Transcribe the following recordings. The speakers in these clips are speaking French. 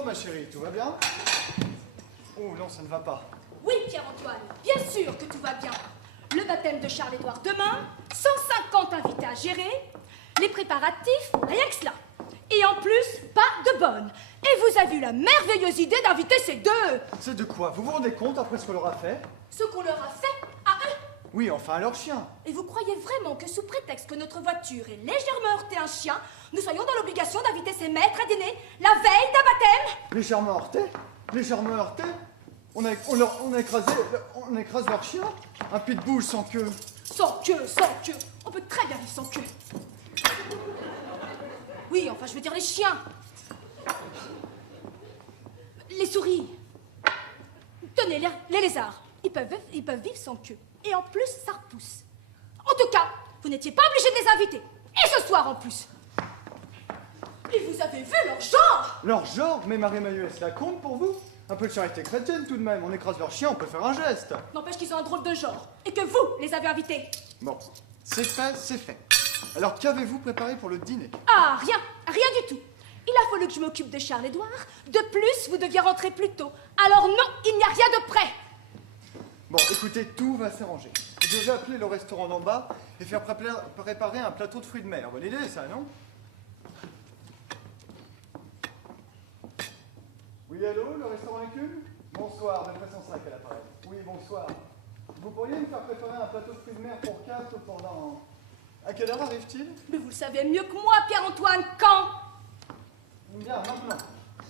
manteau, ma chérie, tout va bien? Oh non, ça ne va pas. Oui, Pierre-Antoine, bien sûr que tout va bien. Le baptême de Charles-Édouard demain, 150 invités à gérer, les préparatifs, rien que cela. Et en plus, pas de bonne. Et vous avez eu la merveilleuse idée d'inviter ces deux. C'est de quoi? Vous vous rendez compte après ce qu'on leur a fait? Ce qu'on leur a fait à eux. Oui, enfin, à leur chien. Et vous croyez vraiment que sous prétexte que notre voiture est légèrement heurtée un chien, nous soyons dans l'obligation d'inviter ces maîtres à dîner la veille d'un baptême? Légèrement heurté? Légèrement heurté? On écrase leur chien? Un pitbull sans queue. Sans queue, sans queue. On peut très bien vivre sans queue. Oui, enfin, je veux dire les chiens. Les souris. Tenez, les lézards. Ils peuvent vivre sans queue. Et en plus, ça repousse. En tout cas, vous n'étiez pas obligé de les inviter. Et ce soir, en plus. Et vous avez vu leur genre? Leur genre? Mais Marie-Emmanuelle, cela compte pour vous? Un peu de charité chrétienne tout de même. On écrase leur chien, on peut faire un geste. N'empêche qu'ils ont un drôle de genre. Et que vous les avez invités. Bon, c'est fait, c'est fait. Alors qu'avez-vous préparé pour le dîner? Ah, rien du tout. Il a fallu que je m'occupe de Charles-Édouard. De plus, vous deviez rentrer plus tôt. Alors non, il n'y a rien de prêt. Bon, écoutez, tout va s'arranger. Je vais appeler le restaurant d'en bas et faire préparer un plateau de fruits de mer. Bonne idée, ça, non? Oui, allô, le restaurant Écume? Bonsoir, de 305 à l'appareil. Oui, bonsoir. Vous pourriez me faire préparer un plateau de fruits de mer pour 4 pendant... À quelle heure arrive-t-il? Mais vous le savez mieux que moi, Pierre-Antoine. Quand? Bien, maintenant.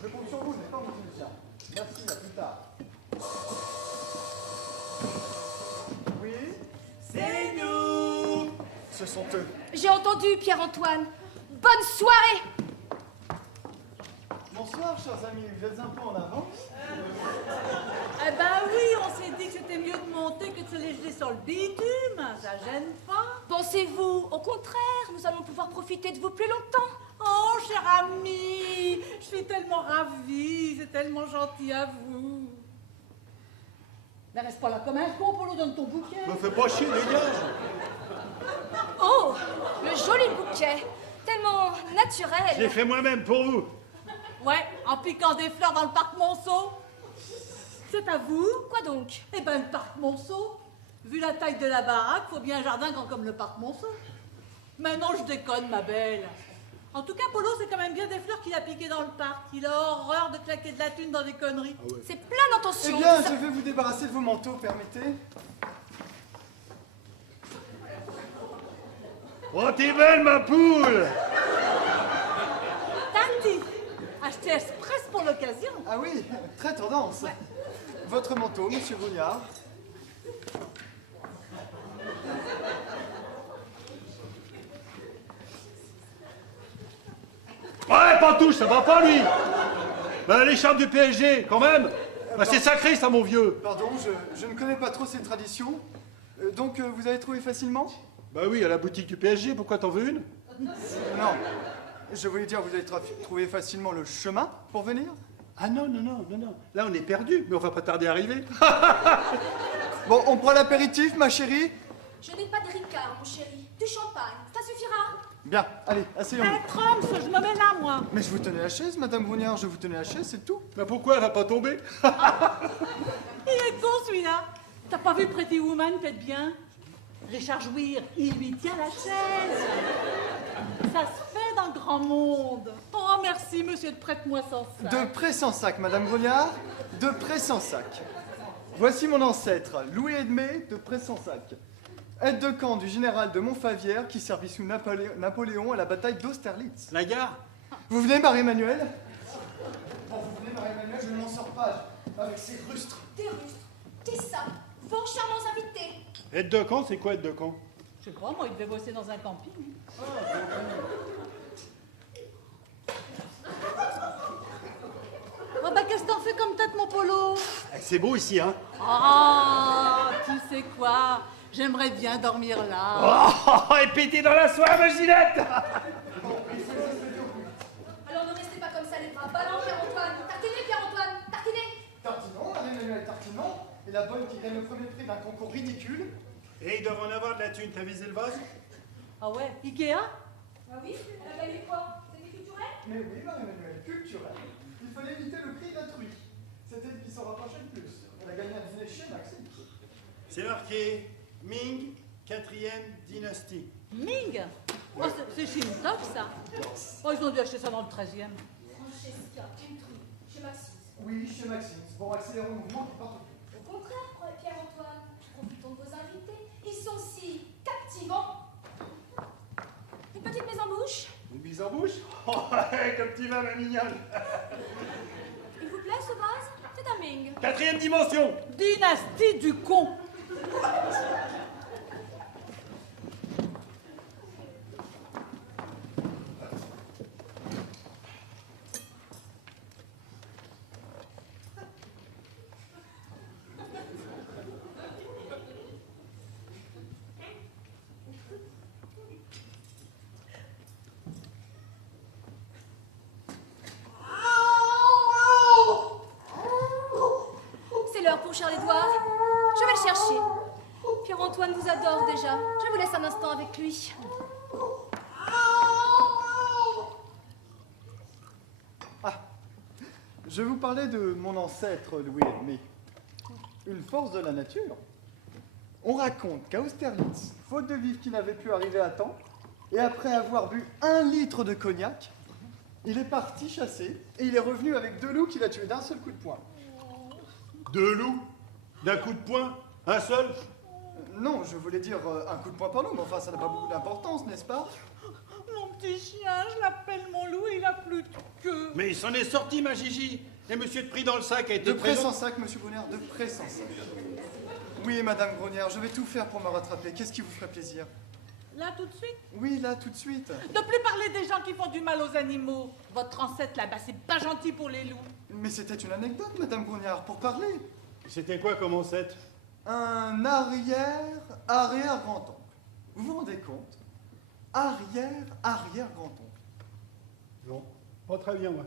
Je compte sur vous, n'est pas mon musicien. Merci, à plus tard. Oui? C'est nous! Ce sont eux. J'ai entendu, Pierre-Antoine. Bonne soirée. Bonsoir, chers amis. Vous êtes un peu en avance? Eh ben oui, on s'est dit que c'était mieux de monter que de se les geler sur le bitume. Ça gêne pas. Pensez-vous, au contraire, nous allons pouvoir profiter de vous plus longtemps. Oh, cher ami, je suis tellement ravie, c'est tellement gentil à vous. Ne reste pas là comme un con, Polo, donne ton bouquet. Me fais pas chier, dégage. Oh, le joli bouquet. Tellement naturel. Je l'ai fait moi-même pour vous. Ouais, en piquant des fleurs dans le parc Monceau. C'est à vous? Quoi donc? Eh ben, le parc Monceau. Vu la taille de la baraque, faut bien un jardin grand comme le parc Monceau. Mais non, je déconne, ma belle. En tout cas, Polo, c'est quand même bien des fleurs qu'il a piquées dans le parc. Il a horreur de claquer de la thune dans des conneries. Ah ouais. C'est plein d'intentions. Eh bien, je vais vous débarrasser de vos manteaux, permettez? Oh, t'es belle, ma poule! Tati, acheté express pour l'occasion. Ah oui, très tendance. Ouais. Votre manteau, monsieur Rouillard. Ouais, Pantouche, ça va pas, lui! L'écharpe du PSG, quand même! Bah, c'est sacré, ça, mon vieux! Pardon, je ne connais pas trop ces traditions. Donc, vous avez trouvé facilement? Bah oui, à la boutique du PSG, pourquoi t'en veux une? Non. Je voulais dire, vous avez trouvé facilement le chemin pour venir? Ah non, non, non, non, non. Là, on est perdu, mais on va pas tarder à arriver. Bon, on prend l'apéritif, ma chérie? Je n'ai pas de ricard, mon chéri. Du champagne, ça suffira. Bien, allez, asseyons-nous. Trompe, je me mets là, moi. Mais je vous tenais la chaise, Madame Rougnard, je vous tenais la chaise, c'est tout. Bah pourquoi elle va pas tomber? Il est con, celui-là. T'as pas vu Pretty Woman, peut-être bien? Richard Jouir, il lui tient la chaise. Ça se fait dans le grand monde. Oh, merci, monsieur, prête-moi sans sac. De Pré-sans-Sac, Madame Rougnard, de Pré-sans-Sac. Voici mon ancêtre, Louis Edmé de Pré-sans-Sac. Aide de camp du général de Montfavière qui servit sous Napoléon à la bataille d'Austerlitz. La gare? Vous venez, Marie-Emmanuelle? Bon, vous venez, Marie-Emmanuelle, je ne m'en sors pas avec ces rustres. Des rustres, qui ça? Vos charmants invités. Aide de camp, c'est quoi aide de camp? Je sais pas, moi, il devait bosser dans un camping. Oh, bah, qu'est-ce que t'en fais comme tête, mon Polo? C'est beau ici, hein? Ah, tu sais quoi? J'aimerais bien dormir là. Oh, et péter dans la soie, ma Ginette! Alors ne restez pas comme ça les bras ballants, Pierre-Antoine. Tartinez, Pierre-Antoine, tartinez. Tartinon, Marie-Emmanuelle Tartinon, et la bonne qui gagne le premier prix d'un concours ridicule. Et ils doivent en avoir de la thune, t'as visé le vase? Ah ouais, Ikea? Ah oui, elle a gagné quoi? C'était culturel? Mais oui, Marie-Emmanuelle, culturel. Il fallait éviter le C'est marqué Ming, 4e dynastie. Ming? Oh, c'est chez Top, ça. Oh, ils ont dû acheter ça dans le 13e. Francesca, une truc, chez Maxime. Oui, chez Maxime. Bon, accélérons le mouvement qui part. Au contraire, Pierre-Antoine, profitons de vos invités. Ils sont si captivants. Une petite mise en bouche. Une mise en bouche? Oh, comme tu vas, ma mignonne. Il vous plaît ce vase? C'est un Ming. 4e dimension. Dynastie du con. C'est l'heure pour Charles-Édouard. Je vais le chercher. Pierre-Antoine vous adore déjà. Je vous laisse un instant avec lui. Ah, je vous parlais de mon ancêtre Louis Edmé. Une force de la nature. On raconte qu'à Austerlitz, faute de vivre qui n'avait pu arriver à temps, et après avoir bu 1 litre de cognac, il est parti chasser et il est revenu avec 2 loups qu'il a tués d'un seul coup de poing. 2 loups? D'un coup de poing? Un seul? Non, je voulais dire un coup de poing par loup, mais enfin ça n'a pas beaucoup d'importance, n'est-ce pas? Mon petit chien, je l'appelle mon loup, il a plus de queue. Mais il s'en est sorti, ma Gigi. Et monsieur de Prix dans le sac a été De près présent. sans sac, monsieur Brunner, de près sans sac. Oui, madame Gronière, je vais tout faire pour me rattraper. Qu'est-ce qui vous ferait plaisir? Là, tout de suite? Oui, là, tout de suite. De plus parler des gens qui font du mal aux animaux. Votre ancêtre là-bas, c'est pas gentil pour les loups. Mais c'était une anecdote, madame Grognard, pour parler. C'était quoi comme ancêtre? Un arrière-grand-oncle. Vous vous rendez compte? Arrière-grand-oncle. Non, pas très bien, moi.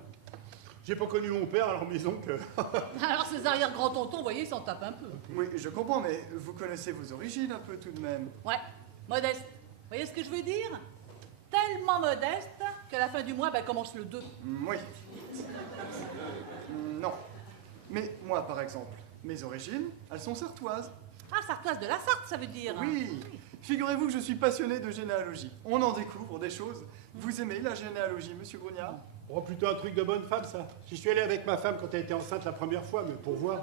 J'ai pas connu mon père, alors disons que... Alors ces arrière-grands-tontons, vous voyez, ils s'en tapent un peu. Oui, je comprends, mais vous connaissez vos origines un peu tout de même. Ouais, modeste. Vous voyez ce que je veux dire? Tellement modeste que la fin du mois commence le 2. Oui. Non. Mais moi, par exemple, mes origines, elles sont sartoises. Ah, Sartoise de la Sarthe, ça veut dire. Oui. Figurez-vous que je suis passionné de généalogie. On en découvre des choses. Vous aimez la généalogie, monsieur Grognard? Oh, plutôt un truc de bonne femme, ça. J'y suis allé avec ma femme quand elle était enceinte la première fois, mais pour voir.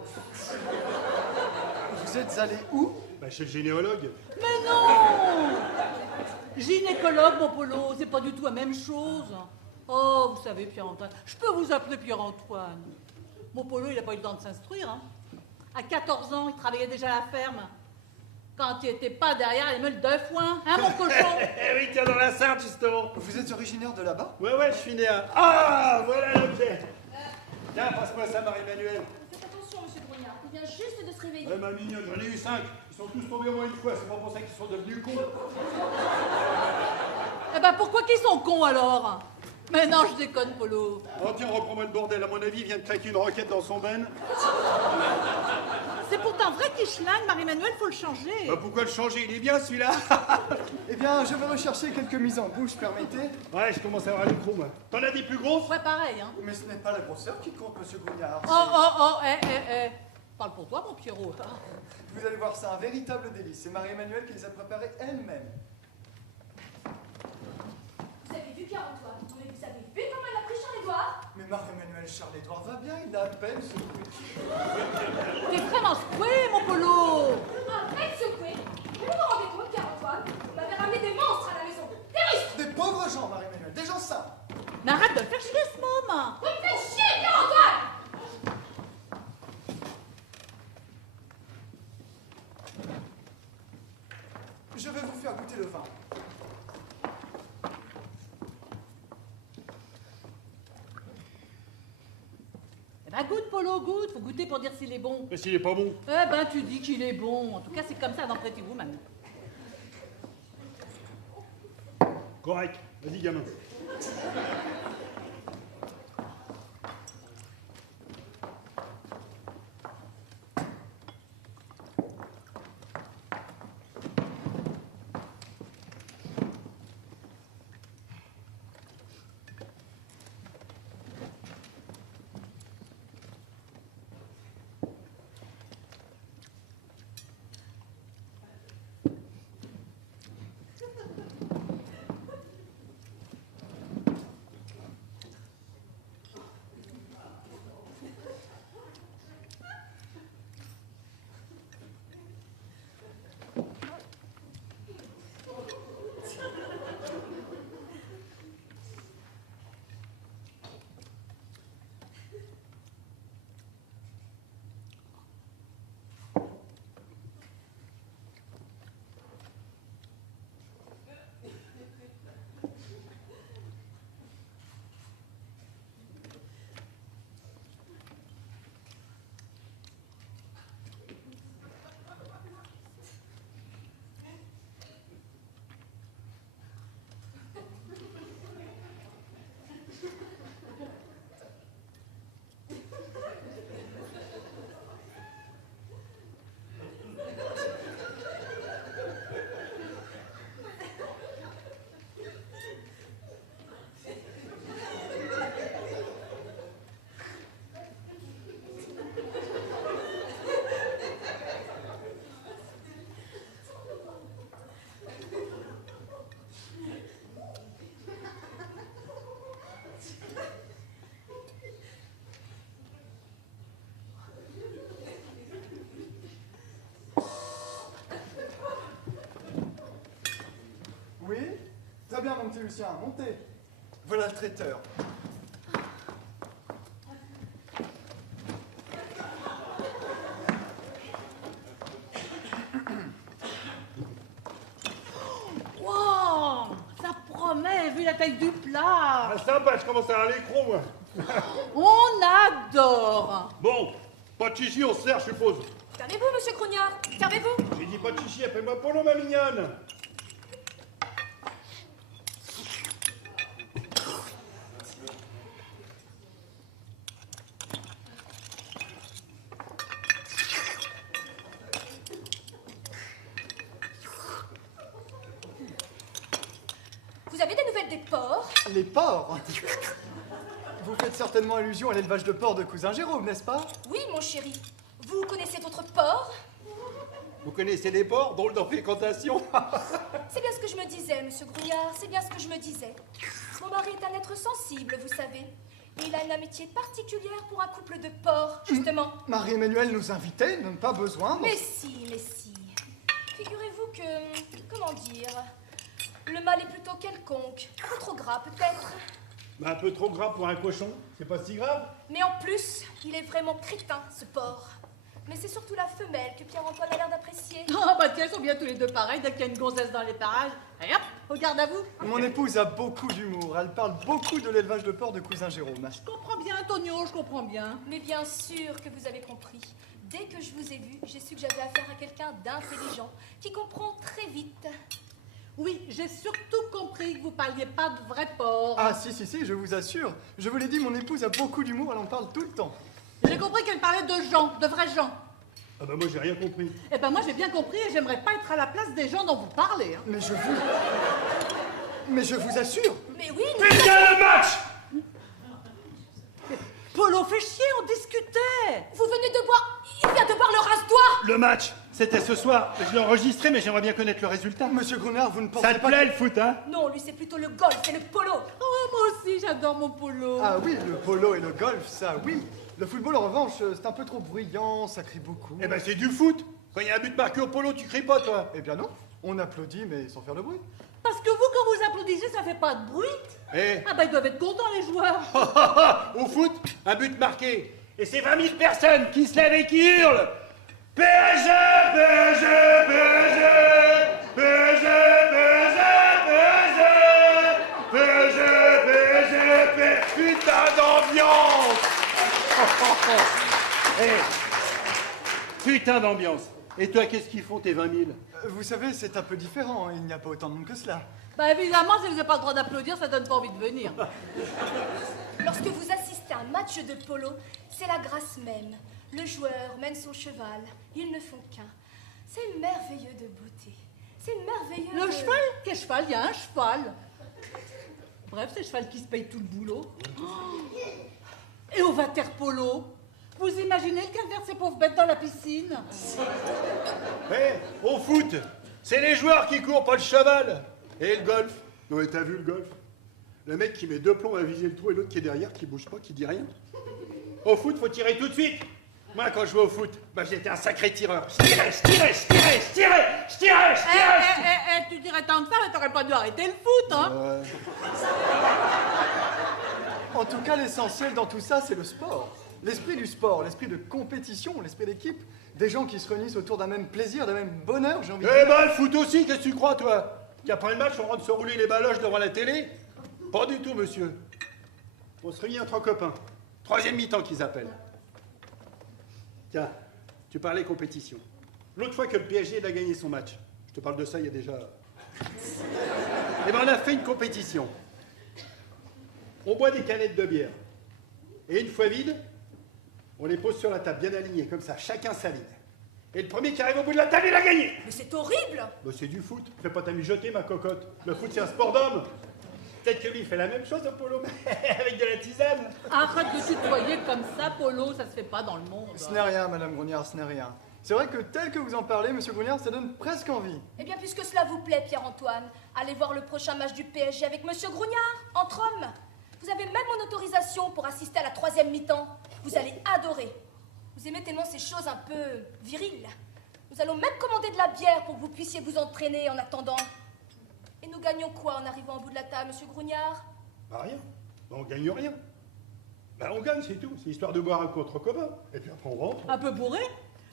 Vous êtes allé où? Bah, chez le généalogue. Mais non! Gynécologue, mon polo, c'est pas du tout la même chose. Oh, vous savez, Pierre-Antoine, je peux vous appeler Pierre-Antoine. Mon polo, il a pas eu le temps de s'instruire. Hein. À 14 ans, il travaillait déjà à la ferme. Quand il était pas derrière les meules de foin, hein, mon cochon? Eh oui, tiens, dans la Sarthe, justement. Vous êtes originaire de là-bas? Ouais, je suis né à... Ah, voilà l'objet. Tiens, passe-moi ça, Marie-Emmanuelle. Faites attention, monsieur Grognard. Il vient juste de se réveiller. Ouais, ma mignonne, j'en ai eu 5. Ils sont tous tombés au moins une fois, c'est pas pour ça qu'ils sont devenus cons. Eh ben, pourquoi qu'ils sont cons, alors? Mais non, je déconne, Polo. Oh, tiens, reprends-moi le bordel. À mon avis, il vient de claquer une roquette dans son ben. C'est pourtant vrai qu'il schlingue, Marie-Emmanuelle, faut le changer. Bah, pourquoi le changer? Il est bien, celui-là. Eh bien, je vais rechercher quelques mises en bouche, permettez. Ouais, je commence à avoir les crocs, moi. T'en as des plus grosses? Ouais, pareil, hein. Mais ce n'est pas la grosseur qui compte, monsieur Grognard. Oh, Parle pour toi, mon Pierrot. Vous allez voir, c'est un véritable délice. C'est Marie-Emmanuelle qui les a préparés elle-même. Vous avez vu Pierre-Antoine? Non, mais vous avez vu comment elle a pris Charles-Édouard? Mais Marie-Emmanuelle, Charles-Édouard va bien, il a à peine secoué. T'es vraiment secoué, mon Polo. À peine secoué. Vous vous rendez compte, Pierre-Antoine? Vous m'avez ramené des monstres à la maison. Des rustres. Des pauvres gens, Marie-Emmanuelle, des gens simples. Mais arrête de le faire chier, ce môme. Vous me faites chier, Pierre-Antoine! Je vais vous faire goûter le vin. Eh ben, goûte, Polo, goûte. Faut goûter pour dire s'il est bon. Mais s'il est pas bon. Eh ben, tu dis qu'il est bon. En tout cas, c'est comme ça dans Pretty Woman. Correct. Vas-y, gamin. Très bien, mon petit Lucien, montez. Voilà le traiteur. Wow, ça promet, vu la taille du plat. Ah, sympa, je commence à avoir les crocs, moi. On adore. Bon, pas de chichi, on se sert, je suppose. Servez-vous, monsieur Grognard. Servez-vous. J'ai dit pas de chichi, appelle-moi Polo, ma mignonne. Vous avez des nouvelles des porcs? Les porcs. Vous faites certainement allusion à l'élevage de porcs de cousin Jérôme, n'est-ce pas? Oui, mon chéri. Vous connaissez votre porc? Vous connaissez les porcs, drôle de fréquentation. C'est bien ce que je me disais, monsieur Grognard. C'est bien ce que je me disais. Mon mari est un être sensible, vous savez. Et il a une amitié particulière pour un couple de porcs, justement. Marie-Emmanuelle nous invitait, nous n'avons pas besoin. Mais si, mais si. Figurez-vous que... Comment dire? Le mal est plutôt quelconque. Un peu trop gras, peut-être. Un peu trop gras pour un cochon, c'est pas si grave. Mais en plus, il est vraiment crétin, ce porc. Mais c'est surtout la femelle que Pierre-Antoine a l'air d'apprécier. Ah bah tiens, ils sont bien tous les deux pareils dès qu'il y a une gonzesse dans les parages. Et hop, regarde à vous. Mon épouse a beaucoup d'humour. Elle parle beaucoup de l'élevage de porcs de cousin Jérôme. Je comprends bien, Antonio, je comprends bien. Mais bien sûr que vous avez compris. Dès que je vous ai vu, j'ai su que j'avais affaire à quelqu'un d'intelligent, qui comprend très vite. Oui, j'ai surtout compris que vous parliez pas de vrai porc. Ah si, je vous assure. Je vous l'ai dit, mon épouse a beaucoup d'humour, elle en parle tout le temps. J'ai compris qu'elle parlait de gens, de vrais gens. Ah bah moi j'ai rien compris. Eh ben moi j'ai bien compris et j'aimerais pas être à la place des gens dont vous parlez. Hein. Mais je vous assure. Mais oui, Putain, le match! Polo fait chier, on discutait. vous venez de boire... Il vient de boire le rase-doigt. Le match, c'était ce soir. Je l'ai enregistré, mais j'aimerais bien connaître le résultat. Monsieur Grognard, vous ne pensez Ça te pas... plaît le foot, hein? Non, lui, c'est plutôt le golf et le polo. Oh, moi aussi j'adore mon polo. Ah oui, le polo et le golf, ça oui. Le football, en revanche, c'est un peu trop bruyant, ça crie beaucoup. Eh ben c'est du foot. Quand il y a un but marqué au polo, tu cries pas, toi. Eh bien non, on applaudit, mais sans faire de bruit. Parce que vous, quand vous applaudissez, ça fait pas de bruit. Eh, Ah bah ils doivent être contents les joueurs. au foot, un but marqué. Et c'est 20 000 personnes qui se lèvent et qui hurlent. PSG, PSG, PSG, PSG, PSG, PSG, PSG, PSG, putain d'ambiance. Eh, putain d'ambiance. Et toi, qu'est-ce qu'ils font, tes 20 000? Vous savez, c'est un peu différent, hein, il n'y a pas autant de monde que cela. Bah évidemment, si vous n'avez pas le droit d'applaudir, ça donne pas envie de venir. Lorsque vous assistez à un match de polo, c'est la grâce même. Le joueur mène son cheval, ils ne font qu'un. C'est merveilleux de beauté. C'est merveilleux Le de... cheval? Quel cheval? Il y a un cheval. Bref, c'est le cheval qui se paye tout le boulot. Et au water-polo, vous imaginez le calvaire de ces pauvres bêtes dans la piscine? Eh, au foot, c'est les joueurs qui courent, pas le cheval. Et le golf? Non mais t'as vu le golf? Le mec qui met 2 plombs à viser le trou et l'autre qui est derrière, qui bouge pas, qui dit rien. Au foot, faut tirer tout de suite. Moi, quand je jouais au foot, bah, j'étais un sacré tireur. Je tirais, je tirais, je tirais, je tirais, je tirais, je tirais. Tu dirais tant que ça, mais t'aurais pas dû arrêter le foot, hein? En tout cas, l'essentiel dans tout ça, c'est le sport. L'esprit du sport, l'esprit de compétition, l'esprit d'équipe. Des gens qui se réunissent autour d'un même plaisir, d'un même bonheur, j'ai envie de Eh dire. ben, le foot aussi, qu'est-ce que tu crois, toi? Qu'après le match, on rentre se rouler les baloches devant la télé? Pas du tout, monsieur. On se réunit entre copains. Troisième mi-temps qu'ils appellent. Tiens, tu parlais compétition. L'autre fois que le PSG a gagné son match, je te parle de ça il y a déjà... Eh ben, on a fait une compétition. On boit des canettes de bière. Et une fois vides, on les pose sur la table, bien alignées, comme ça, chacun s'aligne. Et le premier qui arrive au bout de la table, il a gagné. Mais c'est horrible. Bah, c'est du foot. Fais pas ta mijoter, ma cocotte. Le foot, c'est un sport d'homme. Peut-être que lui, il fait la même chose au polo, mais avec de la tisane. Arrête de tutoyer comme ça, Polo, ça se fait pas dans le monde. Ce n'est rien, Madame Grognard, ce n'est rien. C'est vrai que tel que vous en parlez, Monsieur Grognard, ça donne presque envie. Eh bien, puisque cela vous plaît, Pierre-Antoine, allez voir le prochain match du PSG avec Monsieur Grognard, entre hommes. Vous avez même mon autorisation pour assister à la 3e mi-temps. Vous allez adorer. Vous aimez tellement ces choses un peu viriles. Nous allons même commander de la bière pour que vous puissiez vous entraîner en attendant. Et nous gagnons quoi en arrivant au bout de la table, monsieur Grognard? Bah rien. Bah, on gagne rien. Bah on gagne, c'est tout. C'est histoire de boire un coup entre copains. Et puis après on rentre. Un peu bourré?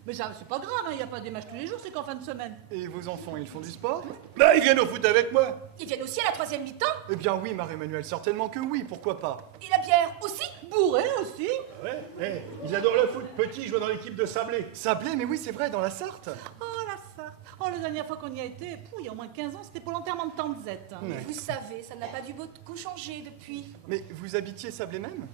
Mais ça, c'est pas grave, il n'y a pas des matchs tous les jours, c'est qu'en fin de semaine. Et vos enfants, ils font du sport? Bah ils viennent au foot avec moi. Ils viennent aussi à la 3e mi-temps? Eh bien oui, Marie-Emmanuelle, certainement que oui, pourquoi pas? Et la bière aussi? Bourré aussi? Ouais, ils adorent le foot. Petit, je joue dans l'équipe de Sablé. Sablé, mais oui, c'est vrai, dans la Sarthe. Oh la Sarthe. Oh, la dernière fois qu'on y a été, il y a au moins 15 ans, c'était pour l'enterrement de Tante Zette. Ouais. Vous savez, ça n'a pas du beaucoup changé depuis. Mais vous habitiez Sablé même?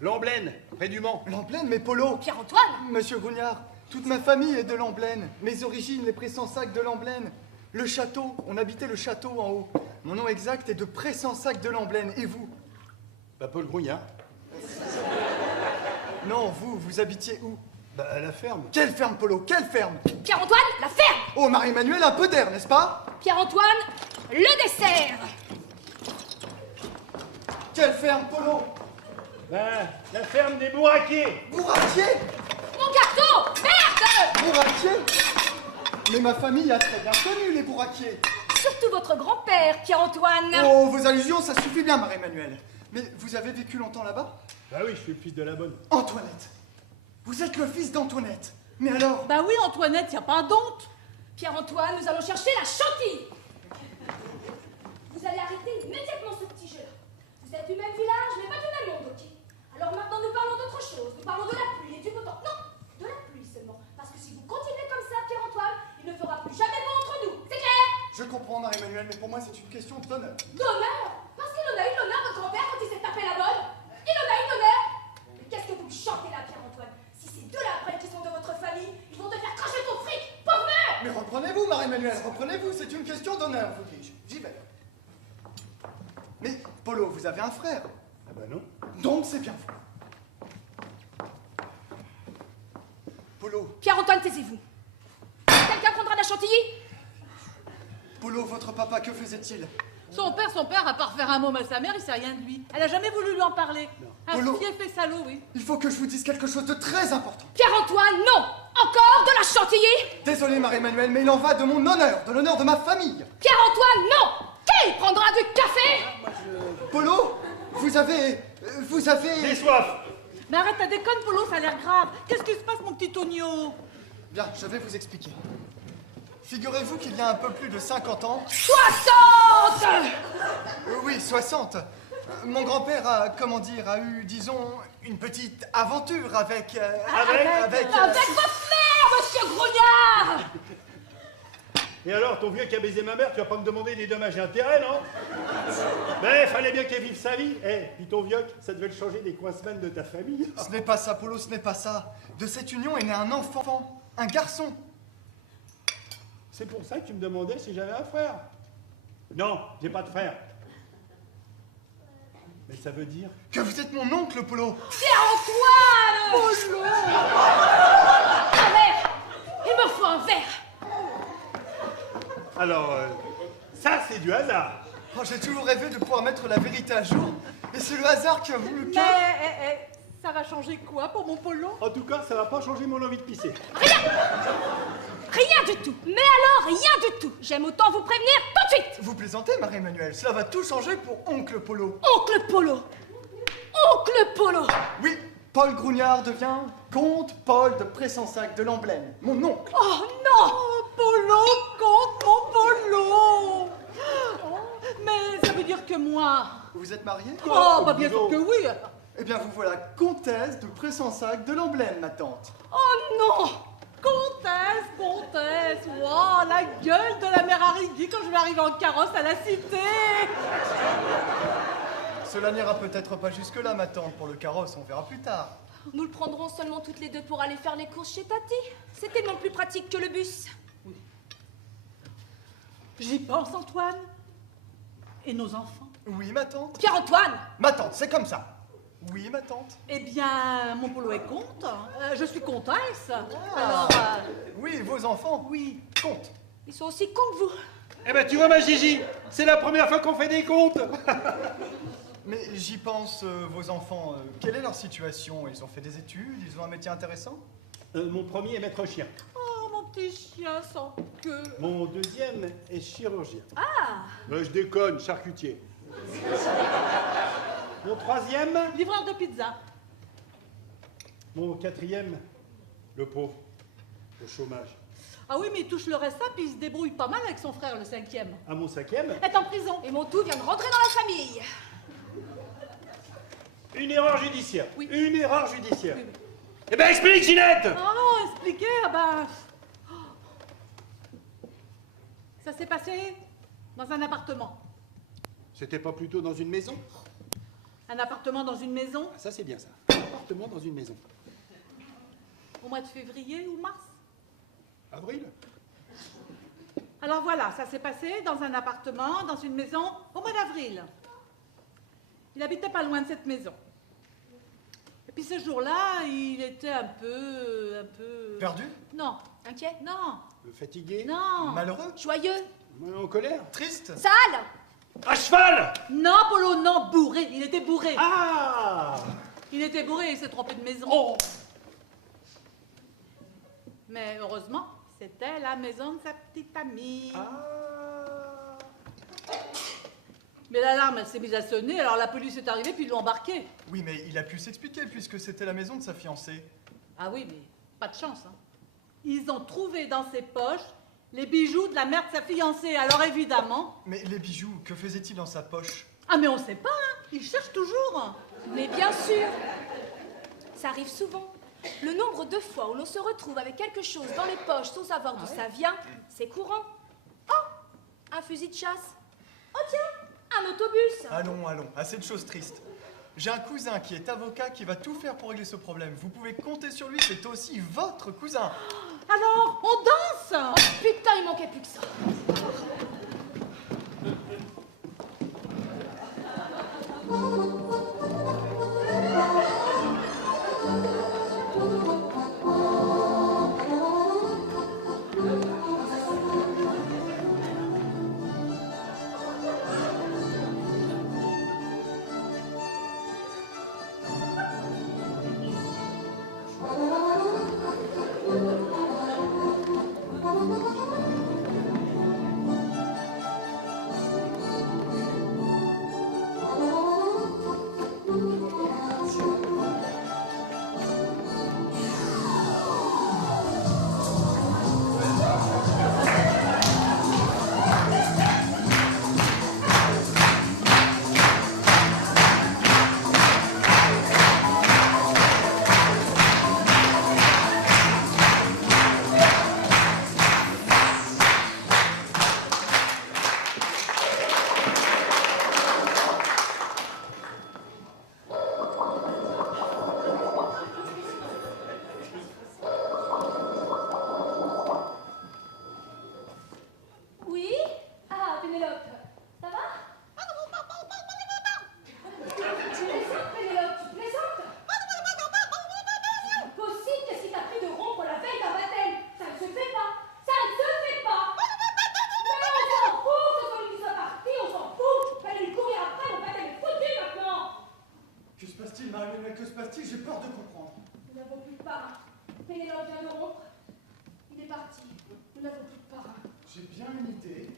L'Emblaine, près du Mans. L'Emblaine, mais Polo! Pierre-Antoine? Monsieur Grognard, toute ma famille est de l'Emblaine. Mes origines, les Pré-Sansac de l'Emblaine. Le château, on habitait le château en haut. Mon nom exact est de Pré-Sansac de l'Emblaine. Et vous? Bah Paul Grougnard. Non, vous habitiez où? Bah à la ferme. Quelle ferme, Polo? Quelle ferme? Pierre-Antoine, la ferme! Oh, Marie-Emmanuelle, un peu d'air, n'est-ce pas? Pierre-Antoine, le dessert! Quelle ferme, Polo? Bah la ferme des Bourraquiers. Bourraquier? Mon gâteau! Merde! Bourraquier? Mais ma famille a très bien connu les bourraquiers. Surtout votre grand-père, Pierre-Antoine. Oh, vos allusions, ça suffit bien, Marie-Emmanuelle. Mais vous avez vécu longtemps là-bas? Bah oui, je suis le fils de la bonne. Antoinette. Vous êtes le fils d'Antoinette. Mais alors? Bah oui, Antoinette, y a pas d'honte. Pierre-Antoine, nous allons chercher la chantilly. Vous allez arrêter immédiatement ce petit jeu. Vous êtes du même village, mais pas du même monde, ok? Alors maintenant, nous parlons d'autre chose. Nous parlons de la pluie et du beau temps. Non, de la pluie seulement. Parce que si vous continuez comme ça, Pierre-Antoine, il ne fera plus jamais bon entre nous. C'est clair? Je comprends, Marie-Emmanuelle, mais pour moi, c'est une question d'honneur. D'honneur? Parce qu'il en a eu l'honneur, votre grand-père, quand il s'est tapé la bonne. Il en a eu l'honneur. Mais qu'est-ce que vous me chantez là, Pierre-Antoine? Si ces deux-là après qui sont de votre famille, ils vont te faire cracher ton fric, pauvre mère! Mais reprenez-vous, Marie-Emmanuelle, reprenez-vous. C'est une question d'honneur, vous dis-je. J'y vais. Mais, Polo, vous avez un frère. Ah bah non. Donc, c'est bien vous. Polo, Pierre-Antoine, taisez-vous. Quelqu'un prendra la chantilly? Polo, votre papa, que faisait-il? Son père, à part faire un mot à sa mère, il sait rien de lui. Elle a jamais voulu lui en parler. Un Polo. fief et salaud, oui. Il faut que je vous dise quelque chose de très important. Pierre-Antoine, non! Encore de la chantilly? Désolé, Marie-Emmanuelle, mais il en va de mon honneur, de l'honneur de ma famille. Pierre-Antoine, non! Qui prendra du café? Polo, vous avez... J'ai soif. Mais arrête ta déconne, Polo, ça a l'air grave. Qu'est-ce qui se passe, mon petit Tonio? Bien, je vais vous expliquer. Figurez-vous qu'il y a un peu plus de 50 ans... 60! Oui, 60. Mon grand-père a, comment dire, a eu, disons, une petite aventure avec... Avec votre mère, monsieur Grognard! Et alors, ton vieux qui a baisé ma mère, tu vas pas me demander des dommages et intérêts, non? Mais fallait bien qu'elle vive sa vie. Puis ton vieux, ça devait le changer des coincements de ta famille. Ce n'est pas ça, Polo, ce n'est pas ça. De cette union est né un enfant, un garçon. C'est pour ça que tu me demandais si j'avais un frère. Non, j'ai pas de frère. Mais ça veut dire... Que vous êtes mon oncle, Polo. Pierre-Antoine! Polo! Un verre! Il me faut un verre! Alors, ça c'est du hasard. Oh, j'ai toujours rêvé de pouvoir mettre la vérité à jour. Et c'est le hasard qui a voulu que... Mais, ça va changer quoi pour mon Polo? En tout cas, ça va pas changer mon envie de pisser. Rien du tout! Mais alors, rien du tout! J'aime autant vous prévenir tout de suite! Vous plaisantez, Marie-Emmanuelle. Cela va tout changer pour oncle Polo. Oncle Polo! Oncle Polo! Oui, Paul Grognard devient comte Paul de Pré-Sansac de l'Emblaine. Mon oncle. Oh non! Oh, Polo, compte mon Polo! Oh, mais ça veut dire que moi... Vous êtes marié? Oh, bah bien sûr que oui! Eh bien, vous voilà comtesse de Pré-Sansac de l'Emblaine, ma tante. Oh non! Comtesse, wow, la gueule de la mère Arrigui quand je vais arriver en carrosse à la cité. Cela n'ira peut-être pas jusque-là, ma tante. Pour le carrosse, on verra plus tard. Nous le prendrons seulement toutes les deux pour aller faire les courses chez Tati. C'est tellement plus pratique que le bus. J'y pense, Antoine. Et nos enfants? Oui, ma tante. Pierre-Antoine! Ma tante, c'est comme ça. Oui, ma tante. Eh bien, mon Polo est comte. Je suis comtesse. Ah. Alors, Oui, vos enfants. Oui, compte. Ils sont aussi cons que vous. Eh ben, tu vois, ma Gigi, c'est la première fois qu'on fait des comptes. Mais j'y pense, vos enfants, quelle est leur situation? Ils ont fait des études? Ils ont un métier intéressant? Mon premier est maître chien. oh, mon petit chien sans queue. Mon deuxième est chirurgien. Ah, Je déconne, charcutier. Mon troisième, Livreur de pizza. mon quatrième, le pauvre, au chômage. Ah oui, mais il touche le RSA puis il se débrouille pas mal avec son frère, le 5e. À mon cinquième, Est en prison. et mon tout vient de rentrer dans la famille. une erreur judiciaire. Oui. Une erreur judiciaire. Oui, oui. Eh ben explique, Ginette! Oh, expliquer, ah ben... Ça s'est passé dans un appartement. C'était pas plutôt dans une maison? Un appartement dans une maison, Ça, c'est bien ça. Un appartement dans une maison. au mois de février ou mars. Avril? Alors voilà, ça s'est passé dans un appartement, dans une maison, au mois d'avril. Il habitait pas loin de cette maison. Et puis ce jour-là, il était un peu... Perdu? Non, Inquiet? non, Fatigué? non. Malheureux? Joyeux? En colère? Triste? Sale? À cheval! Non, Polo, non, bourré. Il était bourré. Ah! Il était bourré, il s'est trompé de maison. Oh! Mais heureusement, c'était la maison de sa petite amie. Ah! Mais l'alarme, elle s'est mise à sonner, alors la police est arrivée, puis ils l'ont embarqué. Oui, mais il a pu s'expliquer puisque c'était la maison de sa fiancée. Ah oui, mais pas de chance. Hein. Ils ont trouvé dans ses poches les bijoux de la mère de sa fiancée. Alors évidemment... Mais les bijoux, que faisait-il dans sa poche? Ah mais on sait pas, hein. Ils cherchent toujours. Mais bien sûr. Ça arrive souvent. Le nombre de fois où l'on se retrouve avec quelque chose dans les poches sans savoir d'où ça vient, c'est courant. Oh, un fusil de chasse. Oh tiens, un autobus. Allons, allons, assez de choses tristes. J'ai un cousin qui est avocat qui va tout faire pour régler ce problème. Vous pouvez compter sur lui, c'est aussi votre cousin. Alors, on danse. Oh putain, il manquait plus que ça. Oui? Ah, Pénélope, ça va? Tu plaisantes, Pénélope, tu plaisantes? Possible, qu'est-ce qui t'a pris de rompre la veille d'un baptême? Ça ne se fait pas! Ça ne se fait pas! Mais on s'en fout que ce soit lui qui soit parti, on s'en fout! Fallait lui courir après, mon baptême est foutu maintenant! Que se passe-t-il, Marie-Noël? Que se passe-t-il? J'ai peur de comprendre. Nous n'avons plus de parrain. Pénélope vient de rompre. Il est parti. Nous n'avons plus de parrain. J'ai bien une idée.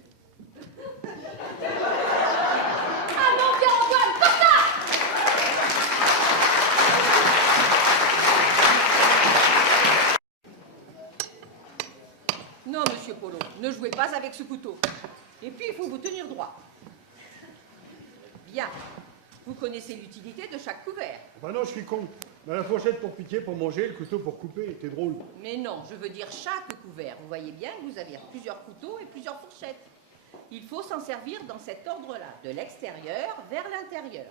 Ah non, Pierre-Antoine, pas ça! Non, monsieur Polo, ne jouez pas avec ce couteau. Et puis, il faut vous tenir droit. Bien. Vous connaissez l'utilité de chaque couvert. Bah non, je suis con. Bah, la fourchette pour piquer, pour manger, le couteau pour couper, t'es drôle. Mais non, je veux dire chaque couvert. Vous voyez bien que vous avez plusieurs couteaux et plusieurs fourchettes. Il faut s'en servir dans cet ordre-là, de l'extérieur vers l'intérieur.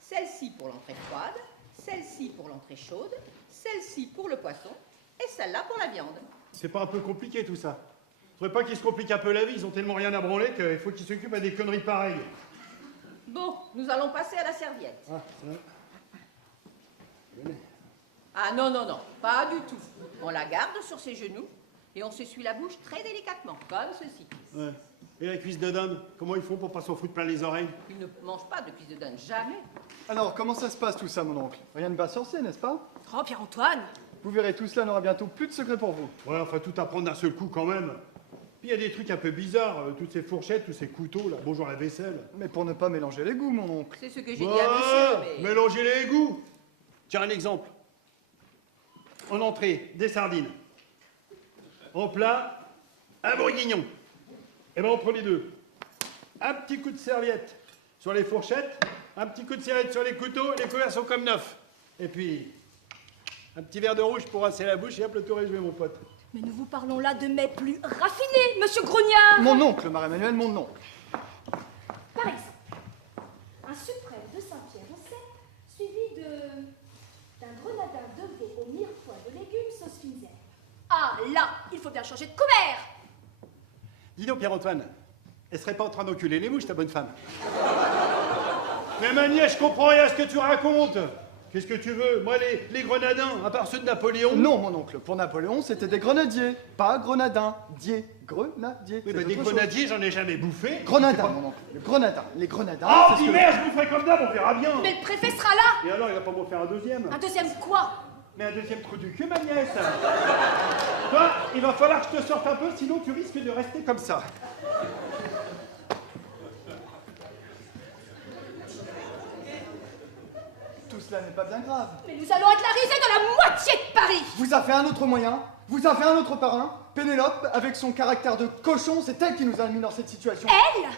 Celle-ci pour l'entrée froide, celle-ci pour l'entrée chaude, celle-ci pour le poisson et celle-là pour la viande. C'est pas un peu compliqué tout ça? Faudrait pas qu'ils se compliquent un peu la vie, ils ont tellement rien à branler qu'il faut qu'ils s'occupent à des conneries pareilles. Bon, nous allons passer à la serviette. Ah, ça. Ah non, non, non, pas du tout. On la garde sur ses genoux et on s'essuie la bouche très délicatement, comme ceci. Ouais. Et la cuisse de dinde, comment ils font pour pas s'en foutre plein les oreilles? Il ne mange pas de cuisse de dinde, jamais. Alors, comment ça se passe tout ça, mon oncle? Rien de bas sorcier, n'est-ce pas? Oh, Pierre-Antoine, Vous verrez, tout cela n'aura bientôt plus de secret pour vous. Ouais, enfin, tout apprendre d'un seul coup quand même. Puis il y a des trucs un peu bizarres, toutes ces fourchettes, tous ces couteaux, là, bonjour la vaisselle. Mais pour ne pas mélanger les goûts, mon oncle. C'est ce que j'ai dit à monsieur, mais... Mélangez les goûts. Tiens, un exemple. En entrée, des sardines. En plat, un bourguignon. Eh ben, on prend les deux. Un petit coup de serviette sur les fourchettes, un petit coup de serviette sur les couteaux, les couverts sont comme neufs. Et puis, un petit verre de rouge pour rincer la bouche et hop, le tour est joué, mon pote. Mais nous vous parlons là de mets plus raffinés, monsieur Grognard. Mon oncle, Marie-Emmanuelle, mon oncle. Par exemple, un suprême de Saint-Pierre-en-Sec, suivi d'un grenadin de veau au mirepoix de légumes sauce finzelle. Ah là, il faut bien changer de couvert. Dis donc, Pierre-Antoine, elle serait pas en train d'enculer les mouches, ta bonne femme? Mais ma nièce, je comprends rien à ce que tu racontes. Qu'est-ce que tu veux? Moi, les grenadins, à part ceux de Napoléon... Non, mon oncle, pour Napoléon, c'était des grenadiers, pas grenadins. Grenadier. Oui, c'est des autre chose. grenadiers, j'en ai jamais bouffé. Grenadins, mon oncle. Le grenadin. Les grenadins. Oh, c'est ce dis que- merde, je boufferai comme d'hab, on verra bien. Mais le préfet sera là. Et alors, il va pas m'en faire un deuxième? Un deuxième quoi? Mais un deuxième trou du cul, ma nièce. Toi, il va falloir que je te sorte un peu, sinon tu risques de rester comme ça. Tout cela n'est pas bien grave. Mais nous allons être la risée de la moitié de Paris. Vous a fait un autre moyen, vous a fait un autre parrain. Pénélope, avec son caractère de cochon, c'est elle qui nous a mis dans cette situation. Elle?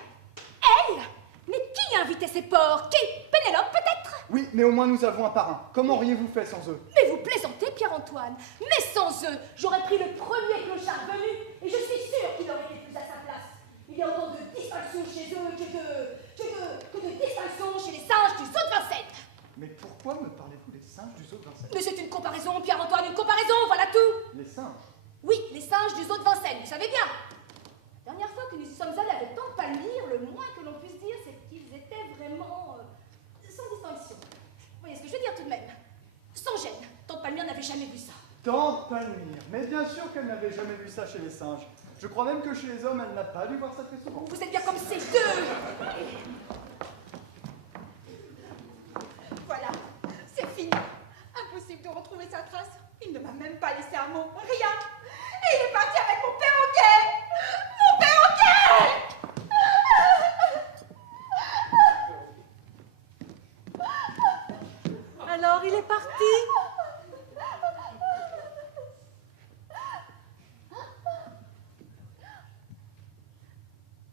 Mais qui a invité ces porcs? Qui? Pénélope peut-être? Oui, mais au moins nous avons un parrain. Comment auriez-vous fait sans eux? Mais vous plaisantez, Pierre-Antoine. Mais sans eux, j'aurais pris le premier clochard venu et je suis sûre qu'il aurait été plus à sa place. Il y a autant de distinctions chez eux que de distinctions chez les singes du zoo de Vincennes. Mais pourquoi me parlez-vous des singes du zoo de Vincennes? Mais c'est une comparaison, Pierre-Antoine, une comparaison, voilà tout. Les singes? Oui, les singes du zoo de Vincennes, vous savez bien. La dernière fois que nous y sommes allés avec Tante Palmyre, le moins que l'on puisse dire, c'est qu'ils étaient vraiment sans distinction. Vous voyez ce que je veux dire tout de même? Sans gêne. Tante Palmyre n'avait jamais vu ça. Tante Palmyre. Mais bien sûr qu'elle n'avait jamais vu ça chez les singes. Je crois même que chez les hommes, elle n'a pas dû voir ça très souvent. Vous êtes bien comme ces deux. Voilà, c'est fini. Impossible de retrouver sa trace. Il ne m'a même pas laissé un mot, rien. Et il est parti avec mon perroquet. Mon perroquet! Alors, il est parti.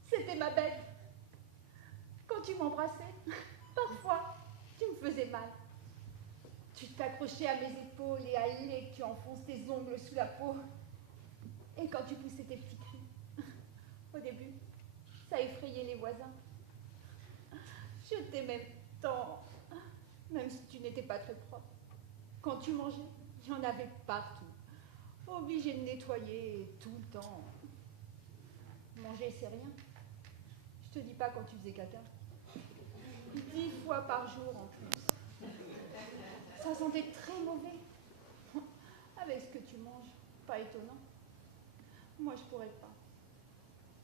C'était ma bête. Quand tu m'embrassais, parfois, tu me faisais mal. Tu t'accrochais à mes épaules et allais que tu enfonces tes ongles sous la peau. Et quand tu poussais tes petits cris, au début, ça effrayait les voisins. Je t'aimais tant, même si tu n'étais pas très propre. Quand tu mangeais, il y en avait partout. Obligé de nettoyer tout le temps. Manger, c'est rien. Je te dis pas quand tu faisais caca. 10 fois par jour en plus. Ça sentait très mauvais. Avec ce que tu manges, pas étonnant. Moi, je pourrais pas.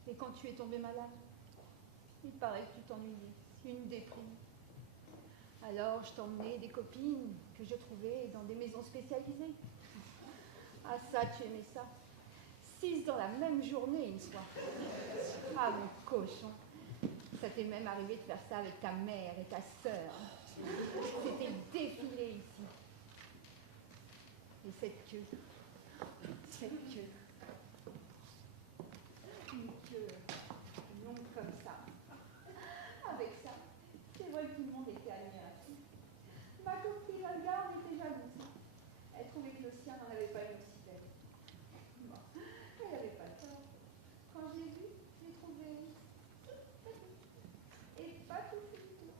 Et quand tu es tombée malade, il paraît que tu t'ennuyais. Une déprime. Alors, je t'emmenais des copines que je trouvais dans des maisons spécialisées. Ah ça, tu aimais ça. 6 dans la même journée, une fois. Ah, mon cochon. Ça t'est même arrivé de faire ça avec ta mère et ta sœur. C'était défilé ici. Et cette queue. Cette queue. Une queue longue comme ça. Avec ça, c'est vrai que tout le monde était admiratif. Ma copine Olga en était jalouse. Elle trouvait que le sien n'en avait pas une aussi belle. Bon, elle n'avait pas tort. Quand j'ai vu, j'ai trouvé toute petite et pas tout petit.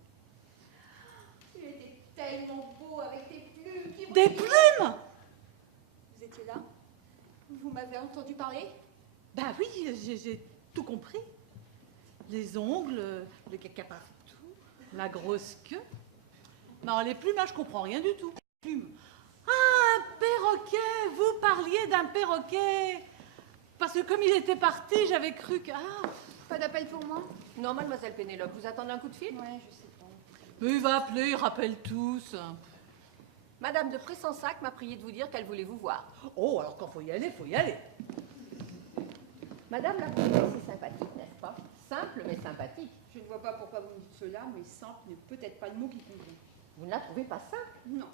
Tu étais tellement beau avec tes plumes qui Des plumes? Vous étiez là? Vous m'avez entendu parler? Bah oui, j'ai tout compris. Les ongles, le caca partout, la grosse queue. Non, les plumes, là, je comprends rien du tout. Plumes. Ah, un perroquet! Vous parliez d'un perroquet. Parce que comme il était parti, j'avais cru que... Ah, Pas d'appel pour moi? Non, mademoiselle Pénélope, vous attendez un coup de fil? Ouais, je sais pas. mais il va appeler, il rappelle tous. Madame de Pressensac m'a prié de vous dire qu'elle voulait vous voir. Oh, alors quand faut y aller, faut y aller. Madame la comtesse est sympathique, n'est-ce pas? Simple mais sympathique. Je ne vois pas pourquoi vous me dites cela, mais simple n'est peut-être pas le mot qui convient. Vous ne la trouvez pas simple? Non,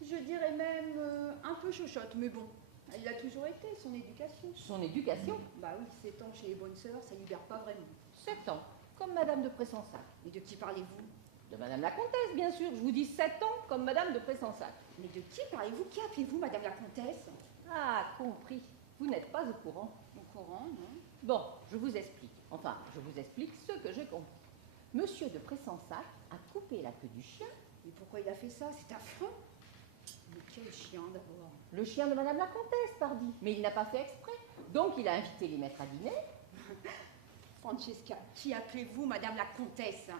je dirais même un peu chochotte, mais bon, elle l'a toujours été, son éducation. Son éducation? Bah oui, 7 ans chez les bonnes sœurs, ça libère pas vraiment. 7 ans, comme Madame de Pressensac. Mais de qui parlez-vous? De Madame la comtesse, bien sûr. Je vous dis 7 ans, comme Madame de Pressensac. Mais de qui parlez-vous? Qui appelez-vous, Madame la Comtesse? Ah, compris. Vous n'êtes pas au courant. Au courant, non? Bon, je vous explique. Enfin, je vous explique ce que j'ai compris. Monsieur de Pressensac a coupé la queue du chien. Mais pourquoi il a fait ça? C'est affreux. Mais quel chien, d'abord. Le chien de Madame la comtesse, pardi. Mais il n'a pas fait exprès. Donc, il a invité les maîtres à dîner. Francesca, qui appelez-vous, Madame la Comtesse?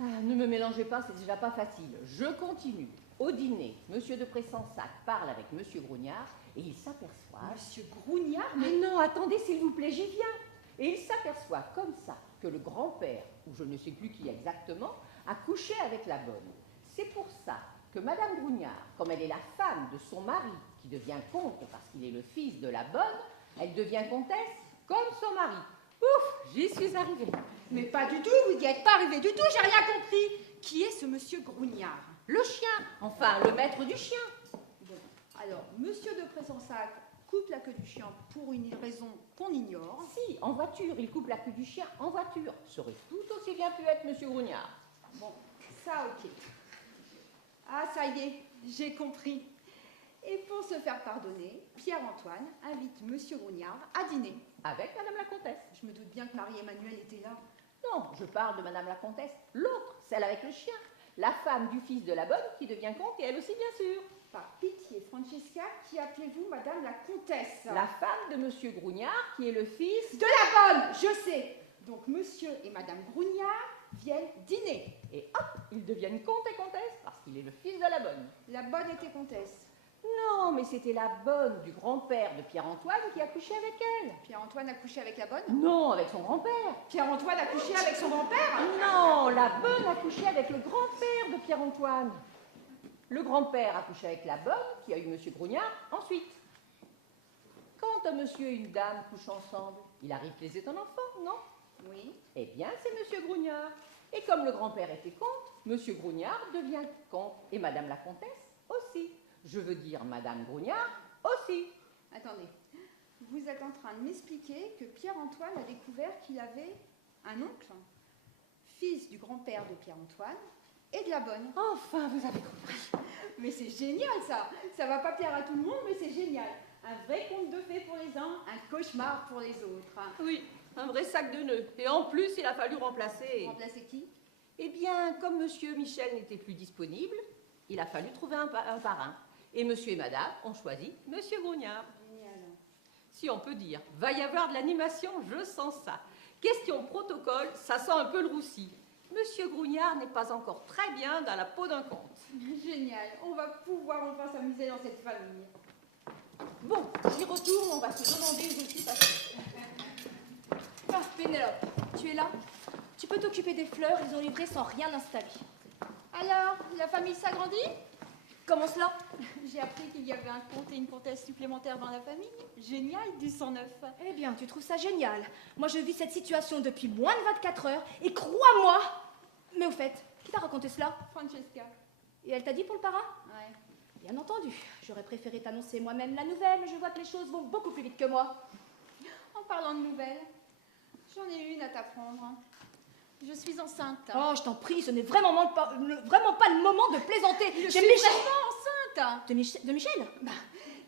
Ah, ne me mélangez pas, c'est déjà pas facile. Je continue. Au dîner, Monsieur de Pressensac parle avec Monsieur Grognard et il s'aperçoit... Monsieur Grognard? Mais non, attendez, s'il vous plaît, j'y viens. Et il s'aperçoit comme ça que le grand-père, ou je ne sais plus qui exactement, a couché avec la bonne. C'est pour ça que Madame Grognard, comme elle est la femme de son mari, qui devient comte parce qu'il est le fils de la bonne, elle devient comtesse comme son mari. Ouf, j'y suis arrivée. Mais pas du tout, vous n'y êtes pas arrivé du tout, j'ai rien compris. Qui est ce monsieur Grognard? Le chien, enfin le maître du chien. Bon, alors, monsieur de Pressensac coupe la queue du chien pour une raison qu'on ignore. Si, en voiture, il coupe la queue du chien en voiture. Ça aurait tout aussi bien pu être Monsieur Grognard. Bon, ça, ok. Ah, ça y est, j'ai compris. Et pour se faire pardonner, Pierre-Antoine invite monsieur Grognard à dîner. Avec Madame la comtesse. Je me doute bien que Marie-Emmanuelle était là. Non, je parle de Madame la comtesse. L'autre, celle avec le chien. La femme du fils de la bonne qui devient comte et elle aussi, bien sûr. Par pitié, Francesca, qui appelez-vous Madame la Comtesse? La femme de Monsieur Grognard qui est le fils... De la bonne, je sais. Donc monsieur et Madame Grognard viennent dîner. Et hop, ils deviennent comte et comtesse parce qu'il est le fils de la bonne. La bonne était comtesse. Non, mais c'était la bonne du grand-père de Pierre-Antoine qui a couché avec elle. Pierre-Antoine a couché avec la bonne? Non, avec son grand-père. Pierre-Antoine a couché avec son grand-père? Non, la bonne a couché avec le grand-père de Pierre-Antoine. Le grand-père a couché avec la bonne qui a eu Monsieur Grognard ensuite. Quand un monsieur et une dame couchent ensemble, il arrive qu'ils aient un enfant, non? Oui. Eh bien, c'est Monsieur Grognard. Et comme le grand-père était comte, Monsieur Grognard devient comte et Madame la comtesse aussi. Je veux dire Madame Grognard aussi. Attendez, vous êtes en train de m'expliquer que Pierre-Antoine a découvert qu'il avait un oncle, fils du grand-père de Pierre-Antoine et de la bonne. Enfin, vous avez compris. Mais c'est génial ça. Ça va pas plaire à tout le monde, mais c'est génial. Un vrai conte de fées pour les uns, un cauchemar pour les autres. Oui, un vrai sac de nœuds. Et en plus, il a fallu remplacer... Remplacer qui? Eh bien, comme Monsieur Michel n'était plus disponible, il a fallu trouver un parrain. Et Monsieur et Madame ont choisi Monsieur Grognard. Génial. Si on peut dire, va y avoir de l'animation, je sens ça. Question protocole, ça sent un peu le roussi. Monsieur Grognard n'est pas encore très bien dans la peau d'un conte. Génial. On va pouvoir enfin s'amuser dans cette famille. Bon, j'y retourne, on va se demander où je suis passée. Ah, Pénélope, tu es là? Tu peux t'occuper des fleurs, ils ont livré sans rien installer. Alors, la famille s'agrandit? Comment cela? J'ai appris qu'il y avait un comte et une comtesse supplémentaires dans la famille. Génial, du 109. Eh bien, tu trouves ça génial. Moi, je vis cette situation depuis moins de 24 heures, et crois-moi... Mais au fait, qui t'a raconté cela? Francesca. Et elle t'a dit pour le parrain? Ouais. Bien entendu. J'aurais préféré t'annoncer moi-même la nouvelle, mais je vois que les choses vont beaucoup plus vite que moi. En parlant de nouvelles, j'en ai une à t'apprendre. Je suis enceinte. Oh, je t'en prie, ce n'est vraiment pas le moment de plaisanter. Je J'ai suis Michel... vraiment enceinte. De Michel? Bah,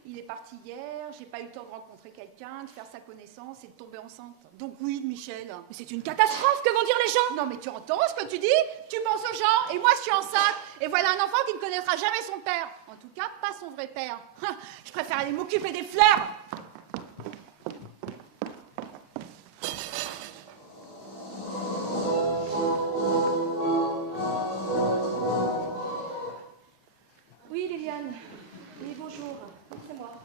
il est parti hier, j'ai pas eu le temps de rencontrer quelqu'un, de faire sa connaissance et de tomber enceinte. Donc oui, de Michel. Mais c'est une catastrophe, que vont dire les gens? Non mais tu entends ce que tu dis? Tu penses aux gens et moi je suis enceinte. Et voilà un enfant qui ne connaîtra jamais son père. En tout cas, pas son vrai père. Je préfère aller m'occuper des fleurs. Oui, Liliane. Oui, bonjour. C'est moi.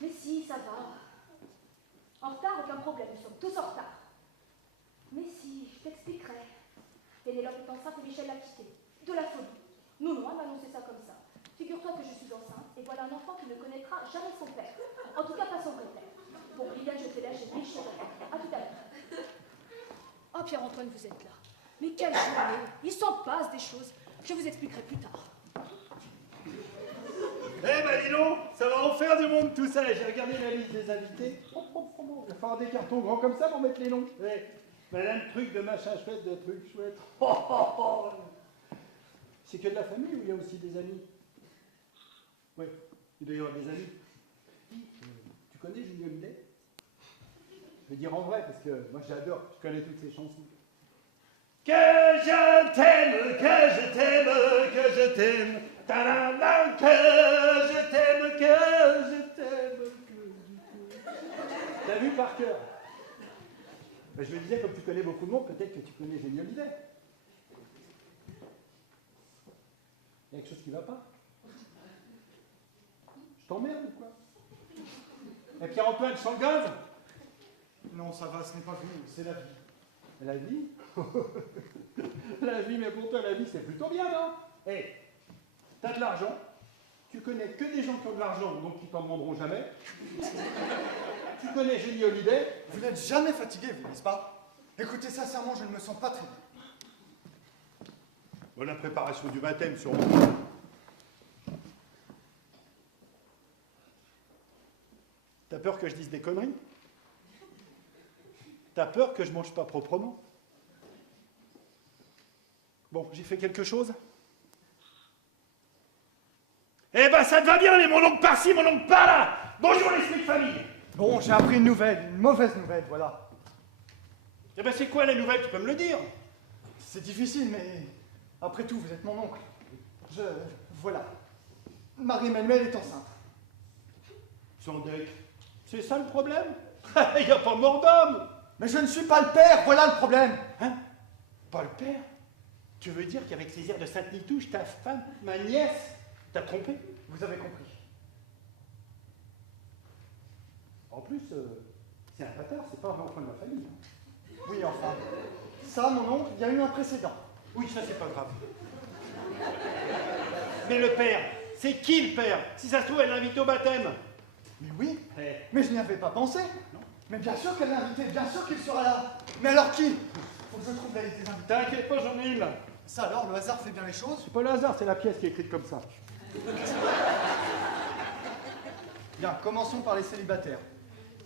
Mais si, ça va. En retard, aucun problème. Nous sommes tous en retard. Mais si, je t'expliquerai. Pénélope est enceinte et Michel l'a quittée. De la folie. Non, elle m'a annoncé ça comme ça. Figure-toi que je suis enceinte et voilà un enfant qui ne connaîtra jamais son père. En tout cas, pas son vrai père. Bon, Liliane, je te lâche et riche. À tout à l'heure. Oh, Pierre-Antoine, vous êtes là. Mais quelle journée! Il s'en passe des choses. Je vous expliquerai plus tard. Eh ben dis donc, ça va en faire du monde tout ça. J'ai regardé la liste des invités. Il va falloir des cartons grands comme ça pour mettre les noms. Eh, madame truc de machin chouette, de trucs chouettes. C'est que de la famille ou il y a aussi des amis? Oui, il doit y avoir des amis. Tu connais Julien Hallyday? Je veux dire en vrai, parce que moi j'adore, je connais toutes ses chansons. Que je t'aime, que je t'aime, que je t'aime. Ta-da-da, que je t'aime, que je t'aime, que je t'aime. T'as vu par cœur? Ben, je me disais, comme tu connais beaucoup de monde, peut-être que tu connais Julien Hallyday. Il y a quelque chose qui ne va pas? Je t'emmerde ou quoi? Et Pierre-Antoine, je sens le gaz? Non, ça va, ce n'est pas vous, c'est la vie. La vie? La vie, mais pour toi, la vie, c'est plutôt bien, non? Hé, t'as de l'argent, tu connais que des gens qui ont de l'argent, donc qui t'en demanderont jamais. Tu connais Julie Hallyday. Vous n'êtes jamais fatigué, vous, n'est-ce pas? Écoutez, sincèrement, je ne me sens pas très bien. Bon, la préparation du baptême, sûrement. T'as peur que je dise des conneries? T'as peur que je mange pas proprement? Bon, j'ai fait quelque chose? Eh ben, ça te va bien, les mon oncle par-ci, mon oncle par-là! Bonjour, l'esprit de famille! Bon, j'ai appris une nouvelle, une mauvaise nouvelle, voilà. Eh ben, c'est quoi la nouvelle? Tu peux me le dire? C'est difficile, mais après tout, vous êtes mon oncle. Voilà. Marie-Emmanuelle est enceinte. Sans deck. C'est ça le problème? Il n'y a pas mort d'homme! Mais je ne suis pas le père, voilà le problème. Hein? Pas le père? Tu veux dire qu'avec ces airs de Sainte-Nitouche, ta femme, ma nièce, t'as trompé? Vous avez compris. En plus, c'est un bâtard, c'est pas un enfant de ma famille. Oui, enfin. Ça, mon oncle, il y a eu un précédent. Oui, ça, c'est pas grave. Mais le père, c'est qui le père? Si ça se trouve, elle l'invite au baptême. Mais oui, Eh, mais je n'y avais pas pensé. Non. Mais bien sûr qu'elle l'a invité, bien sûr qu'il sera là. Mais alors qui? Faut que je trouve la liste des invités. t'inquiète pas, j'en ai une là. Ça alors, le hasard fait bien les choses. C'est pas le hasard, c'est la pièce qui est écrite comme ça. Bien, commençons par les célibataires.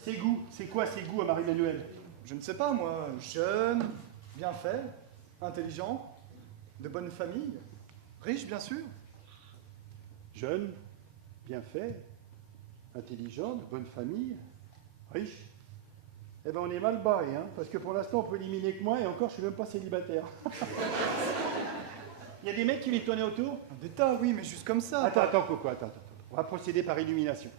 Ses goûts, c'est quoi ses goûts à Marie-Emmanuelle? Je ne sais pas, moi, jeune, bien fait, intelligent, de bonne famille, riche, bien sûr. Jeune, bien fait, intelligent, de bonne famille, riche. Eh ben on est mal barré, hein, parce que pour l'instant on peut éliminer que moi et encore je suis même pas célibataire. Il y a des mecs qui lui tournaient autour? Des tas, oui, mais juste comme ça. Attends, Coco, attends. On va procéder par illumination.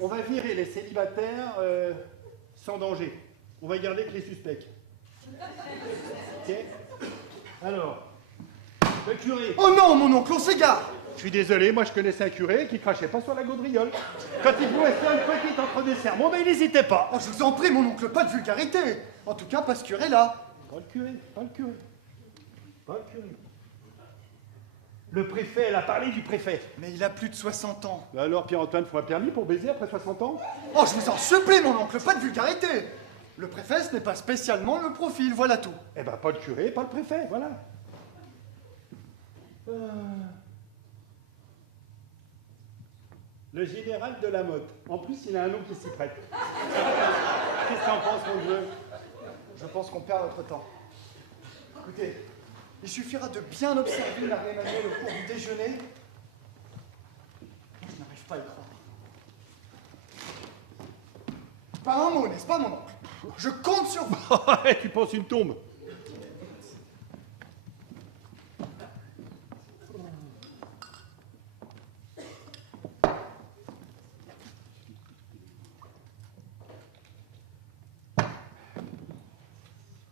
On va virer les célibataires sans danger. On va garder que les suspects. Ok? Alors, le curé. Oh non, mon oncle, on s'égare. Je suis désolé, moi je connaissais un curé qui crachait pas sur la gaudriole. Quand il pouvait faire une petite entre deux sermons, ben il n'hésitait pas. Oh, je vous en prie, mon oncle, pas de vulgarité. En tout cas, pas ce curé là. Pas le curé. Le préfet, elle a parlé du préfet. Mais il a plus de 60 ans. Ben alors, Pierre-Antoine, faut un permis pour baiser après 60 ans? Oh, je vous en supplie, mon oncle, pas de vulgarité. Le préfet, ce n'est pas spécialement le profil, voilà tout. Eh ben, pas le curé, pas le préfet, voilà. Le général de la Motte. En plus, il a un nom qui s'y prête. Qu'est-ce que t'en penses, mon vieux? Je pense qu'on perd notre temps. Écoutez, il suffira de bien observer Marie-Emmanuelle au cours du déjeuner. Je n'arrive pas à y croire. Pas un mot, n'est-ce pas, mon oncle? Je compte sur vous. Tu penses une tombe?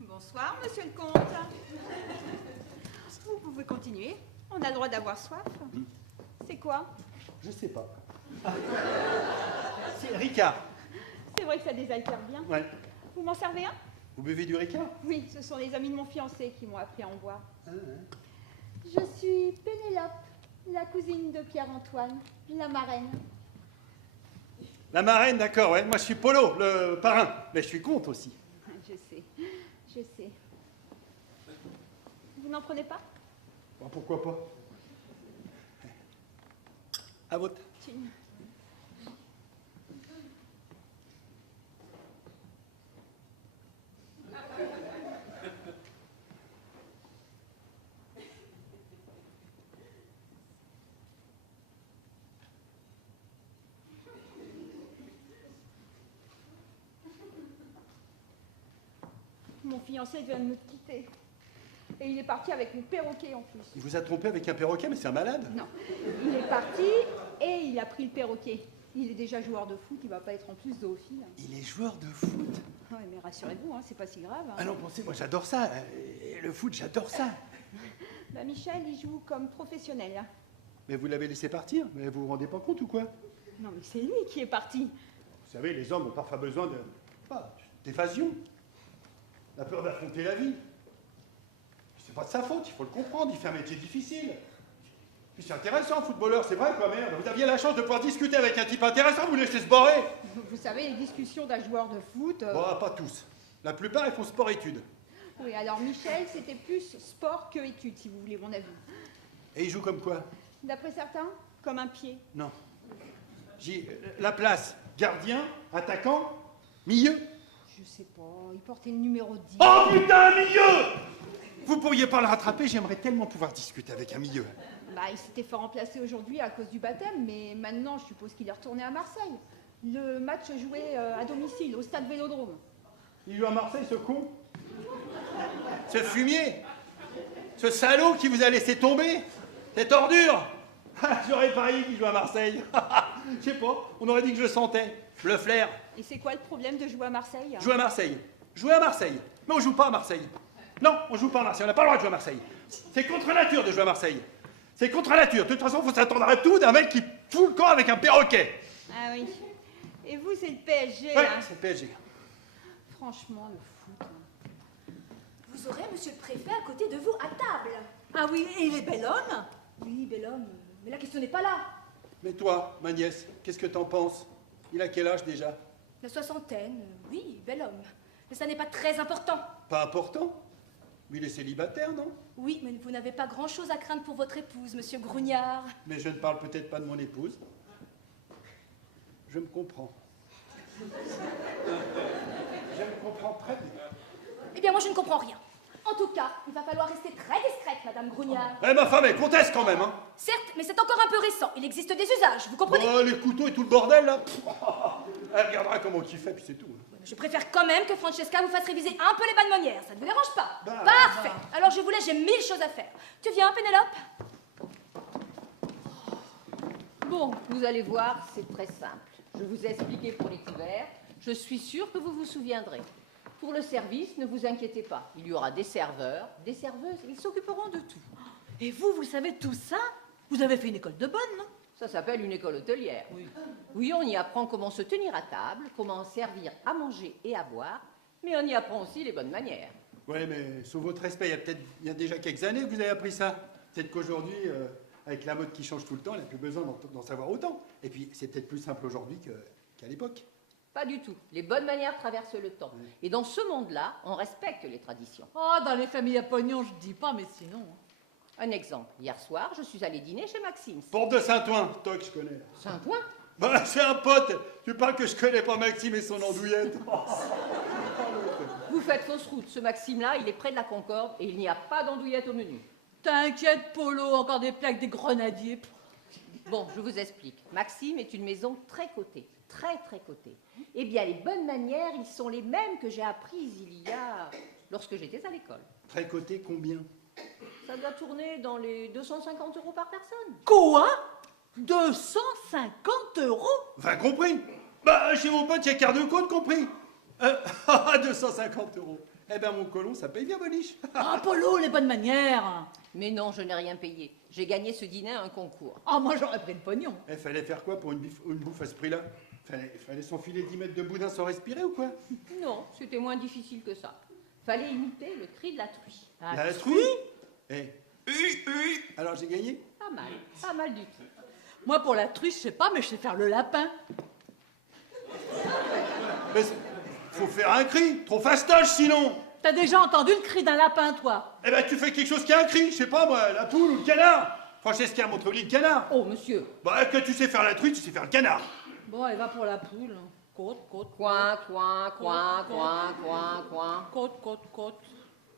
Bonsoir, monsieur le comte. Vous pouvez continuer. On a le droit d'avoir soif. C'est quoi? Je sais pas. C'est Ricard. C'est vrai que ça désaltère bien. Ouais. Vous m'en servez un? Vous buvez du Ricard? Oui, ce sont les amis de mon fiancé qui m'ont appris à en boire. Je suis Pénélope. La cousine de Pierre-Antoine, la marraine. La marraine, d'accord, ouais. Moi, je suis Polo, le parrain. Mais je suis comte aussi. Je sais, je sais. Vous n'en prenez pas? Bon, pourquoi pas? À votre. Tiens. Mon fiancé vient de me quitter. Et il est parti avec mon perroquet en plus. Il vous a trompé avec un perroquet, mais c'est un malade. Non, il est parti et il a pris le perroquet. Il est déjà joueur de foot, il va pas être en plus zoophile. Il est joueur de foot. Ouais, mais rassurez-vous, hein, c'est pas si grave. Hein. Ah non, pensez, moi j'adore ça. Et le foot, j'adore ça. Bah, Michel, il joue comme professionnel. Hein. Mais vous l'avez laissé partir. Mais vous vous rendez pas compte ou quoi? Non, mais c'est lui qui est parti. Vous savez, les hommes ont parfois besoin de. d'évasion. La peur d'affronter la vie. C'est pas de sa faute, il faut le comprendre, il fait un métier difficile. Puis c'est intéressant, footballeur, c'est vrai quoi, merde. Vous aviez la chance de pouvoir discuter avec un type intéressant, vous laissez se barrer. Vous savez, les discussions d'un joueur de foot... Bon, pas tous. La plupart, ils font sport-études. Oui, alors Michel, c'était plus sport que études, si vous voulez mon avis. Et il joue comme quoi? D'après certains, comme un pied. Non. La place, gardien, attaquant, milieu. Je sais pas, il portait le numéro 10. Oh putain, milieu! Vous pourriez pas le rattraper, j'aimerais tellement pouvoir discuter avec un milieu. Bah, il s'était fait remplacer aujourd'hui à cause du baptême, mais maintenant, je suppose qu'il est retourné à Marseille. Le match se jouait à domicile, au stade Vélodrome. Il joue à Marseille, ce con? Ce fumier? Ce salaud qui vous a laissé tomber? Cette ordure? J'aurais parié qu'il joue à Marseille. Je sais pas, on aurait dit que je le sentais. Le flair. Et c'est quoi le problème de jouer à Marseille? Jouer à Marseille. Jouer à Marseille. Mais on joue pas à Marseille. Non, on joue pas à Marseille. On n'a pas le droit de jouer à Marseille. C'est contre nature de jouer à Marseille. C'est contre nature. De toute façon, il faut s'attendre à tout d'un mec qui fout le camp avec un perroquet. Ah oui. Et vous, c'est le PSG, Ouais, hein? c'est le PSG. Franchement, le foot... hein. Vous aurez monsieur le préfet à côté de vous à table. Ah oui, et il est bel homme. Oui, bel homme, mais la question n'est pas là. Mais toi, ma nièce, qu'est-ce que t'en penses? Il a quel âge déjà? La soixantaine, oui, bel homme. Mais ça n'est pas très important. Pas important? Mais il est célibataire, non? Oui, mais vous n'avez pas grand-chose à craindre pour votre épouse, monsieur Grognard. Mais je ne parle peut-être pas de mon épouse. Je me comprends. Je me comprends très bien. Eh bien, moi, je ne comprends rien. En tout cas, il va falloir rester très discrète, madame Grognard. Eh, ma femme est comtesse quand même, hein? Certes, mais c'est encore un peu récent. Il existe des usages, vous comprenez? Oh, les couteaux et tout le bordel, là. Elle regardera comment il fait, puis c'est tout. Je préfère quand même que Francesca vous fasse réviser un peu les bonnes manières. Ça ne vous dérange pas? Bah, Parfait. Alors je vous laisse, j'ai 1000 choses à faire. Tu viens, Pénélope? Bon, vous allez voir, c'est très simple. Je vous ai expliqué pour les couverts. Je suis sûre que vous vous souviendrez. Pour le service, ne vous inquiétez pas. Il y aura des serveurs, des serveuses. Ils s'occuperont de tout. Et vous savez tout ça? Vous avez fait une école de bonne, non? Ça s'appelle une école hôtelière. Oui, on y apprend comment se tenir à table, comment servir à manger et à boire, mais on y apprend aussi les bonnes manières. Ouais, mais sous votre respect, il y a déjà quelques années que vous avez appris ça. Peut-être qu'aujourd'hui, avec la mode qui change tout le temps, il n'y a plus besoin d'en savoir autant. Et puis, c'est peut-être plus simple aujourd'hui qu'à l'époque. Pas du tout. Les bonnes manières traversent le temps. Et dans ce monde-là, on respecte les traditions. Oh, dans les familles à pognon, je dis pas, mais sinon... Un exemple. Hier soir, je suis allée dîner chez Maxime. Porte de Saint-Ouen, toi que je connais. Saint-Ouen? Bah, c'est un pote. Tu parles que je connais pas Maxime et son andouillette. Vous faites fausse route. Ce Maxime-là, il est près de la Concorde et il n'y a pas d'andouillette au menu. T'inquiète, Polo, encore des plaques, des grenadiers. Bon, je vous explique. Maxime est une maison très cotée. Très, très cotée. Eh bien, les bonnes manières, ils sont les mêmes que j'ai apprises lorsque j'étais à l'école. Très coté, combien? Ça doit tourner dans les 250 € par personne. Quoi? 250 €? 20 compris. Bah, chez mon pote, il y a quart de côte compris. 250 €. Eh ben, mon colon, ça paye bien, Boniche. Ah, Polo, les bonnes manières. Mais non, je n'ai rien payé. J'ai gagné ce dîner à un concours. Ah, moi, j'aurais pris le pognon. Il fallait faire quoi pour une bouffe à ce prix-là? Fallait s'enfiler 10 mètres de boudin sans respirer ou quoi? Non, c'était moins difficile que ça. Fallait imiter le cri de la truie. La truie? Eh, alors j'ai gagné? Pas mal du tout. Moi, pour la truie, je sais pas, mais je sais faire le lapin. Mais faut faire un cri, trop fastoche sinon. T'as déjà entendu le cri d'un lapin, toi? Eh ben tu fais quelque chose qui a un cri, je sais pas moi, la poule ou le canard. Francesca, montre-lui le canard. Oh, monsieur. Bah que tu sais faire la truie, tu sais faire le canard. Bon, elle va pour la poule. Côte, côte, Coin, coin, coin, coin, coin, coin. côte, côte, côte.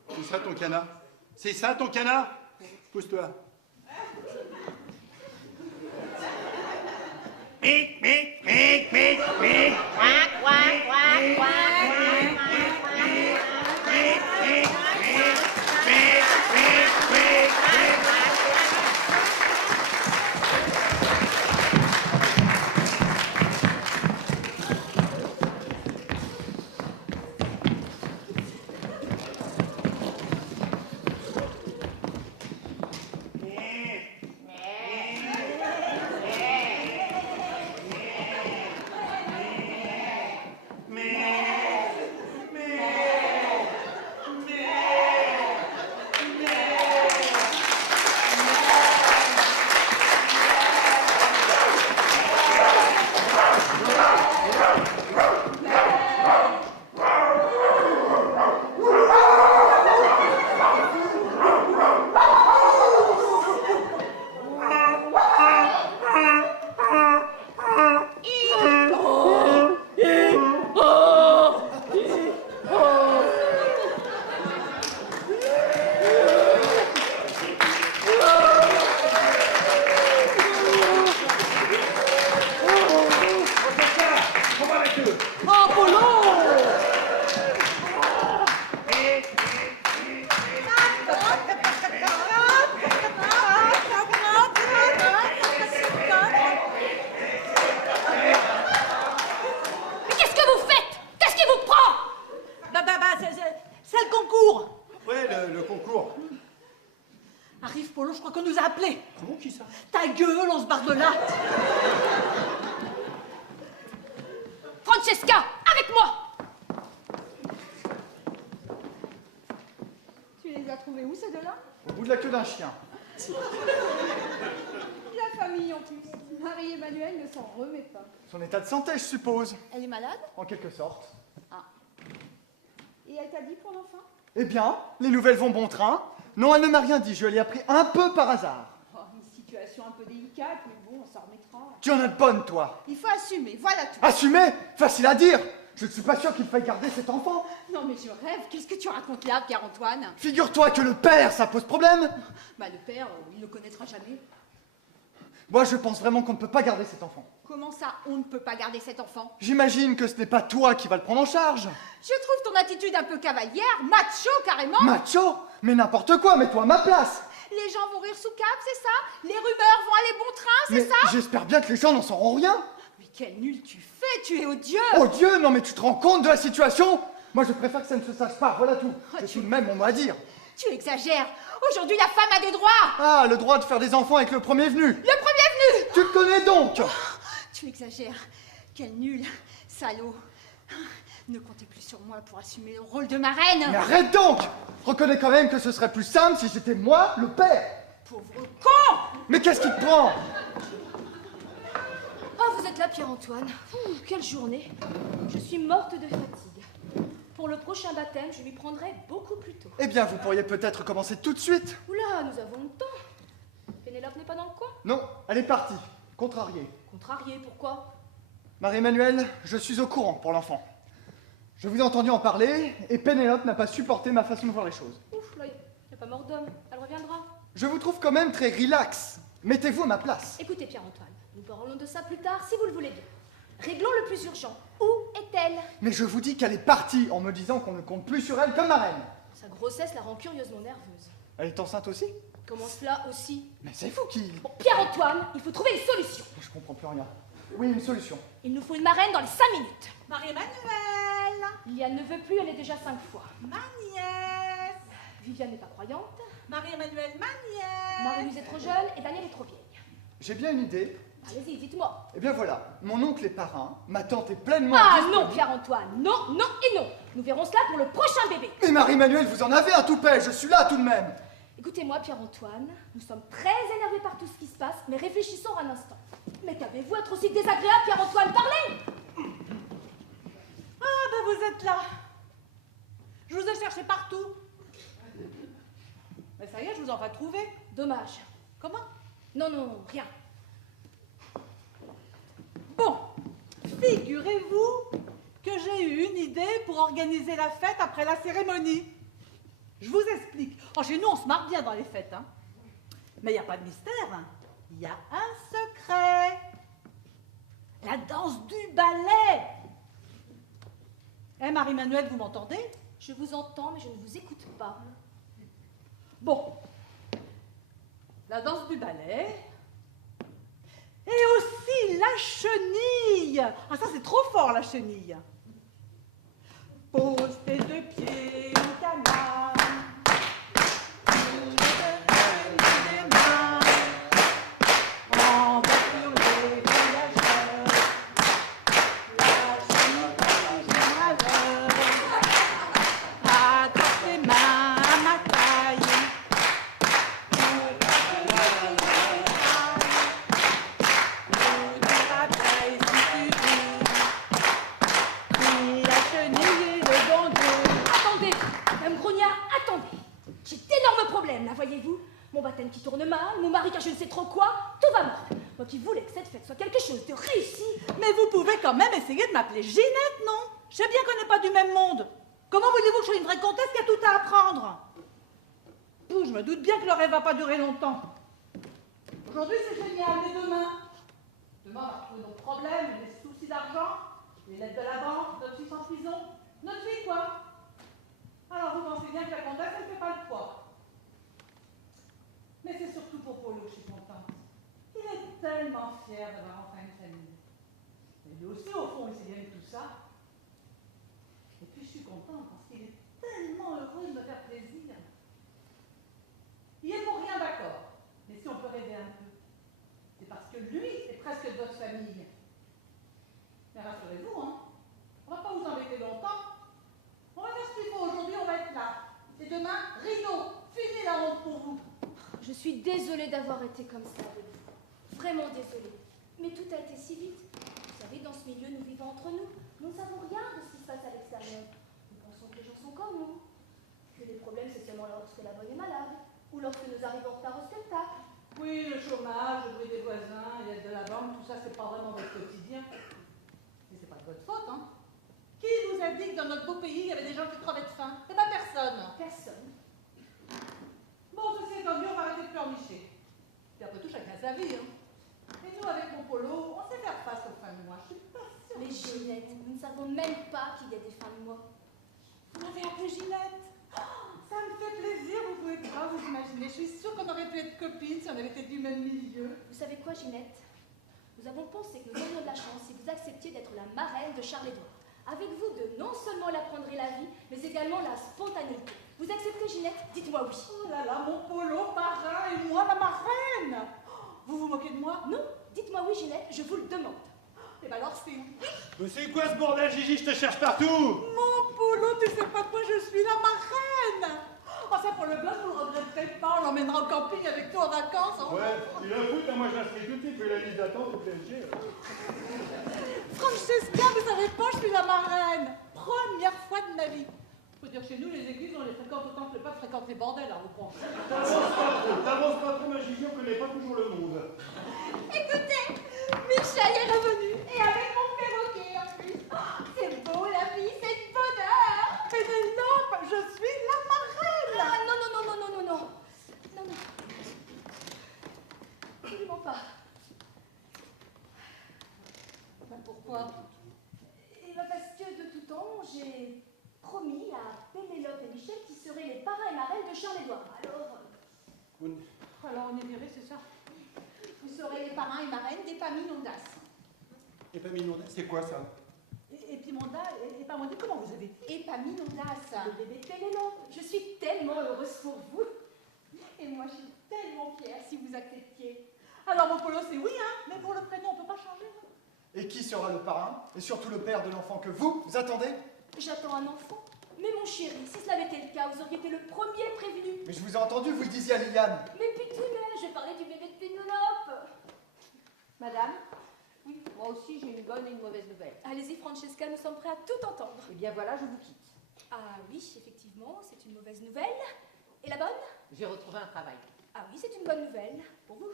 C'est ça ton canard? C'est ça ton canard? Pousse-toi. Mic, mic, mic, mic, mic. Coin, coin, coin, coin. C'est le concours. Ouais, le concours. Arrive, Polo, je crois qu'on nous a appelés. Comment qui ça? Ta gueule, on se barre de là. Francesca, avec moi! Tu les as trouvés où, ces deux-là? Au bout de la queue d'un chien. La famille, en plus. Marie-Emmanuelle ne s'en remet pas. Son état de santé, je suppose. Elle est malade? En quelque sorte. Et elle t'a dit pour l'enfant? Eh bien, les nouvelles vont bon train. Non, elle ne m'a rien dit, je l'ai appris un peu par hasard. Oh, une situation un peu délicate, mais bon, on s'en remettra. Tu en as de bonnes, toi. Il faut assumer, voilà tout. Assumer? Facile à dire. Je ne suis pas sûr qu'il faille garder cet enfant. Non, mais je rêve. Qu'est-ce que tu racontes là, Pierre-Antoine? Figure-toi que le père, ça pose problème. Bah, le père, il ne connaîtra jamais. Moi, je pense vraiment qu'on ne peut pas garder cet enfant. Comment ça, on ne peut pas garder cet enfant? J'imagine que ce n'est pas toi qui vas le prendre en charge. Je trouve ton attitude un peu cavalière, macho carrément. Macho? Mais n'importe quoi, mets-toi à ma place. Les gens vont rire sous cap, c'est ça? Les rumeurs vont aller bon train, c'est Mais ça? j'espère bien que les gens n'en sauront rien. Mais quel nul tu fais, tu es odieux. Oh Dieu, non mais tu te rends compte de la situation? Moi, je préfère que ça ne se sache pas, voilà tout. C'est tout de même mon mot à dire. Tu exagères. Aujourd'hui, la femme a des droits. Ah, le droit de faire des enfants avec le premier venu. Le premier venu. Tu le connais donc? Tu exagères. Quel nul, salaud. Ne comptez plus sur moi pour assumer le rôle de marraine. Mais arrête donc! Reconnais quand même que ce serait plus simple si j'étais moi, le père. Pauvre con. Mais qu'est-ce qui te prend? Oh, vous êtes là, Pierre-Antoine. Ouh, quelle journée. Je suis morte de fatigue. Pour le prochain baptême, je lui prendrai beaucoup plus tôt. Eh bien, vous pourriez peut-être commencer tout de suite. Oula, nous avons le temps. Pénélope n'est pas dans le coin? Non, elle est partie. Contrariée. Contrarié, pourquoi? Marie-Emmanuelle, je suis au courant pour l'enfant. Je vous ai entendu en parler, et Pénélope n'a pas supporté ma façon de voir les choses. Ouf, là, il n'y a pas mort d'homme. Elle reviendra. Je vous trouve quand même très relax. Mettez-vous à ma place. Écoutez, Pierre-Antoine, nous parlons de ça plus tard, si vous le voulez bien. Réglons le plus urgent. Où est-elle? Mais je vous dis qu'elle est partie en me disant qu'on ne compte plus sur elle comme marraine. Sa grossesse la rend curieusement nerveuse. Elle est enceinte aussi? Comment cela aussi? Mais c'est vous qui... Bon, Pierre-Antoine, il faut trouver une solution. Je comprends plus rien. Oui, une solution. Il nous faut une marraine dans les 5 minutes. Marie-Emmanuelle. Liane ne veut plus, elle est déjà 5 fois. Ma nièce. Viviane n'est pas croyante. Marie-Emmanuelle, ma nièce. Marie-Louise est trop jeune et Daniel est trop vieille. J'ai bien une idée. Allez-y, dites-moi. Eh bien voilà, mon oncle est parrain, ma tante est pleinement... Ah disponible. non, Pierre-Antoine, non, non et non. Nous verrons cela pour le prochain bébé. Mais Marie-Emmanuelle, vous en avez un toupet, je suis là tout de même. Écoutez-moi, Pierre-Antoine, nous sommes très énervés par tout ce qui se passe, mais réfléchissons un instant. Mais qu'avez-vous à être aussi désagréable, Pierre-Antoine? Parlez! Ah, ben vous êtes là. Je vous ai cherché partout. Mais ça y est, je vous en vais trouver. Dommage. Comment? Non, non, rien. Bon, figurez-vous que j'ai eu une idée pour organiser la fête après la cérémonie. Je vous explique. Oh, chez nous, on se marre bien dans les fêtes, hein. Mais il n'y a pas de mystère, hein. Il y a un secret. La danse du ballet. Eh, Marie-Manuelle, vous m'entendez? Je vous entends, mais je ne vous écoute pas. Bon. La danse du ballet. Et aussi la chenille. Ah, ça, c'est trop fort, la chenille. Pose tes deux pieds au canal. Voyez-vous, mon baptême qui tourne mal, mon mari car je ne sais trop quoi, tout va mal. Moi qui voulais que cette fête soit quelque chose de réussi. Mais vous pouvez quand même essayer de m'appeler Ginette, non? Je sais bien qu'on n'est pas du même monde. Comment voulez-vous que je sois une vraie comtesse qui a tout à apprendre? Ouh, je me doute bien que le rêve va pas durer longtemps. Aujourd'hui, c'est génial, mais demain? Demain, on va retrouver nos problèmes, les soucis d'argent, les lettres de la banque, notre fils en prison, notre vie, quoi. Alors, vous pensez bien que la comtesse, elle ne fait pas le poids. Mais c'est surtout pour Polo que je suis contente. Il est tellement fier d'avoir enfin une famille. Et lui aussi, au fond, il sait bien tout ça. Et puis, je suis contente parce qu'il est tellement heureux de me faire plaisir. Il est pour rien d'accord. Mais si on peut rêver un peu, c'est parce que lui est presque de votre famille. Mais rassurez-vous, hein, on va pas vous embêter longtemps. On va faire ce qu'il faut. Aujourd'hui, on va être là. Et demain, rideau. Fini la honte pour vous. Je suis désolée d'avoir été comme ça avec vous. Vraiment désolée. Mais tout a été si vite. Vous savez, dans ce milieu, nous vivons entre nous. Nous ne savons rien de ce qui se passe à l'extérieur. Nous pensons que les gens sont comme nous. Que les problèmes, c'est seulement lorsque la bonne est malade. Ou lorsque nous arrivons en retard au spectacle. Oui, le chômage, le bruit des voisins, l'aide de la banque, tout ça, c'est pas vraiment votre quotidien. Mais c'est pas de votre faute, hein. Qui vous a dit que dans notre beau pays, il y avait des gens qui crevaient de faim? Eh ben, personne. Personne. Bon, ceci étant dit, on va arrêter de pleurnicher. Puis après tout, chacun sa vie, hein. Et nous, avec mon Polo, on sait faire face aux fins de mois. Je suis pas sûre. Mais Ginette, nous ne savons même pas qu'il y a des fins de mois. Vous m'avez appelée Ginette? Oh, ça me fait plaisir, vous pouvez pas vous imaginer. Je suis sûre qu'on aurait pu être copines si on avait été du même milieu. Vous savez quoi, Ginette? Nous avons pensé que nous aurions de la chance si vous acceptiez d'être la marraine de Charles-Édouard. Avec vous deux, non seulement elle apprendrait la vie, mais également la spontanéité. Vous acceptez, Ginette? Dites-moi oui. Oh là là, mon Polo, parrain, et moi, la marraine. Vous vous moquez de moi? Non, dites-moi oui, Ginette, je vous le demande. Eh ben alors, c'est oui. Mais c'est quoi ce bordel, Gigi? Je te cherche partout! Mon Polo, tu sais pas de quoi je suis la marraine. Oh, ça, pour le gosse, vous le regretterez pas. On l'emmènera au camping avec nous en vacances. Hein. Ouais, tu la fous, moi je l'inscris tout de suite, fais la liste d'attente au PSG. Francesca, vous savez pas, je suis la marraine. Première fois de ma vie. Faut dire, chez nous, les églises, on les fréquente autant que le pape fréquente les bordels, hein, vous pensez. T'avances pas trop, ma Gigi, on connaît pas toujours le monde. Écoutez, Michel est revenu. Et avec mon perroquet en plus. Oh, c'est beau la vie, c'est le bonheur. Pénélope, je suis la marraine. Ah, non, non, non, non, non, non, non. Non, non. Absolument pas. Ben, pourquoi? Et ben parce que de tout temps, j'ai promis à Pénélope et Michel qui seraient les parrains et marraines de Charles-Édouard. Alors, on est viré, c'est ça? Vous serez les parrains et marraines d'Épaminondas. Épaminondas, c'est quoi ça? Épaminondas, Épaminondas, comment vous avez dit? Épaminondas. Le bébé de Pénélope. Je suis tellement heureuse pour vous. Et moi, je suis tellement fière si vous acceptiez. Alors, mon Polo, c'est oui, hein? Mais pour le prénom, on peut pas changer, hein? Et qui sera le parrain? Et surtout le père de l'enfant que vous attendez? J'attends un enfant. Mais mon chéri, si cela avait été le cas, vous auriez été le premier prévenu. Mais je vous ai entendu, vous le disiez à Liliane. Mais pitounet, je parlais du bébé de Pénélope. Madame, oui, moi aussi j'ai une bonne et une mauvaise nouvelle. Allez-y, Francesca, nous sommes prêts à tout entendre. Eh bien voilà, je vous quitte. Ah oui, effectivement, c'est une mauvaise nouvelle. Et la bonne? J'ai retrouvé un travail. Ah oui, c'est une bonne nouvelle. Pour vous.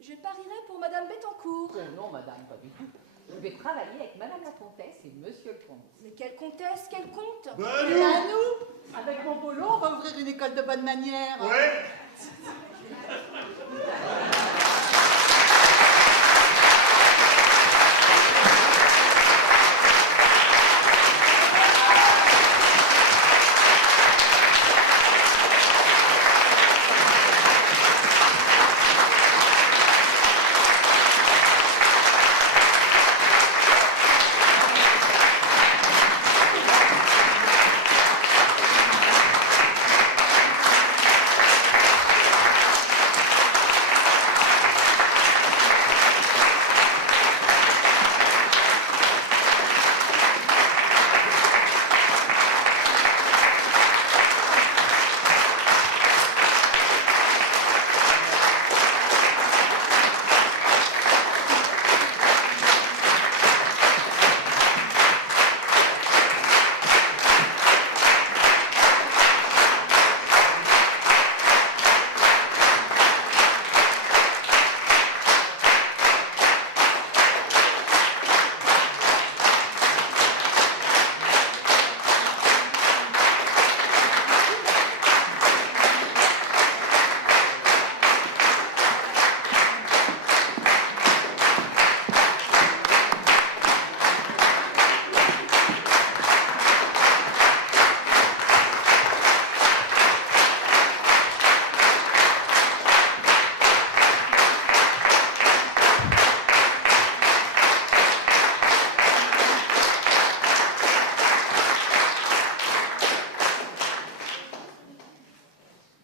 Je parierais pour Madame Bettencourt. Oh non, madame, pas du tout. Je vais travailler avec Madame la Comtesse et Monsieur le Comte. Mais quelle comtesse, quel comte? Eh ben, nous, avec mon polo, on va ouvrir une école de bonne manière. Ouais.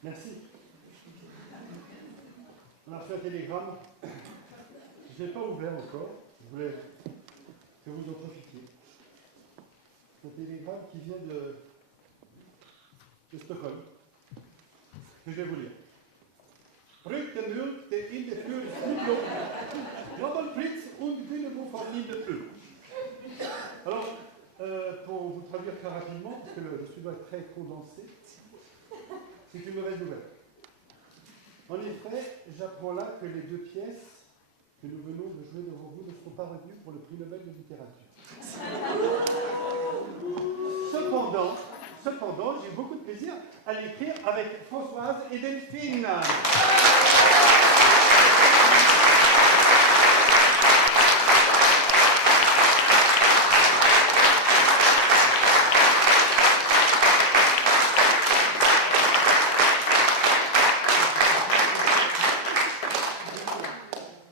Merci. On a reçu un télégramme. Je n'ai pas ouvert encore. Je voulais que vous en profitiez. C'est un télégramme qui vient de Stockholm. Que je vais vous lire. Rückenhult der in der Tür Studio. Robert Fritz und Dynamo von Lille. Alors, pour vous traduire très rapidement, parce que le studio est très condensé, c'est une mauvaise nouvelle. En effet, j'apprends là que les deux pièces que nous venons de jouer devant vous ne seront pas retenues pour le prix Nobel de littérature. Cependant, j'ai beaucoup de plaisir à l'écrire avec Françoise et Delphine.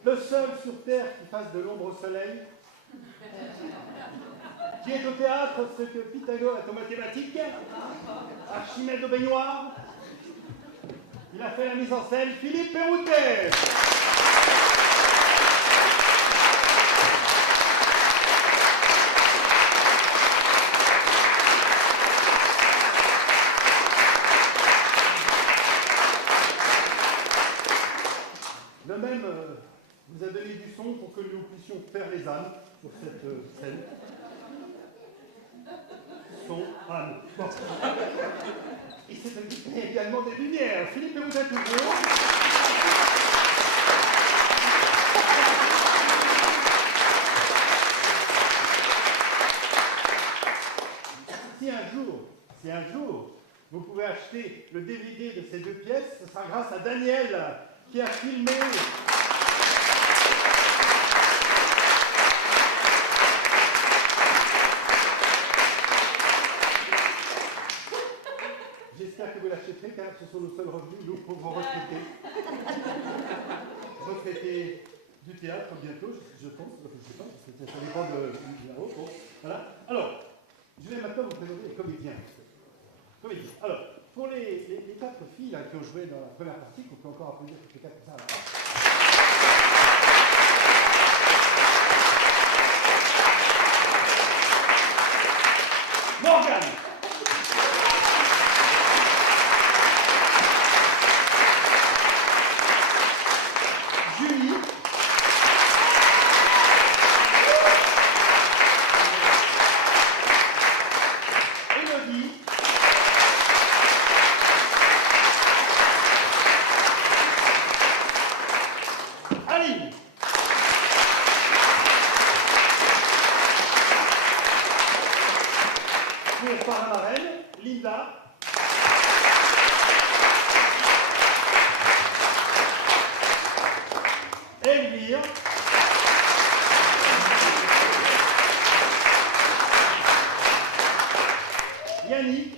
Le seul sur Terre qui fasse de l'ombre au soleil, qui est au théâtre ce que Pythagore est aux mathématiques, Archimède au baignoire, il a fait la mise en scène Philippe Péroutet. Le même vous a donné du son pour que nous puissions faire les ânes sur cette scène. Son âne. Bon. Il s'est occupé également des lumières. Philippe vous êtes toujours. Si un jour, vous pouvez acheter le DVD de ces deux pièces, ce sera grâce à Daniel qui a filmé. J'espère que vous l'achèterez car ce sont nos seuls revenus, nous pauvres retraités. Retraités du théâtre bientôt, je pense, je ne sais pas, parce que ça dépend de là-haut. Bon, voilà. Alors, je vais maintenant vous présenter les comédiens. Alors, pour les quatre filles là, qui ont joué dans la première partie, qu'on peut encore applaudir toutes les quatre comme ça. Morgane, pour parrain-marraine, Linda. Elvire. Yannick.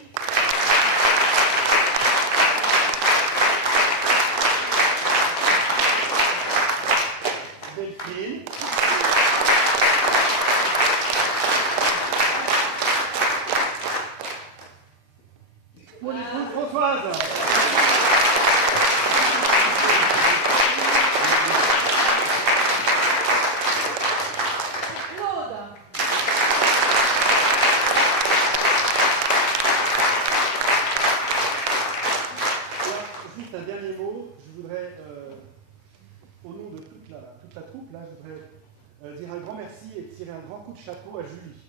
Delphine. Mon épouse Françoise. Juste un dernier mot, je voudrais, au nom de toute la troupe, là, je voudrais dire un grand merci et tirer un grand coup de chapeau à Julie.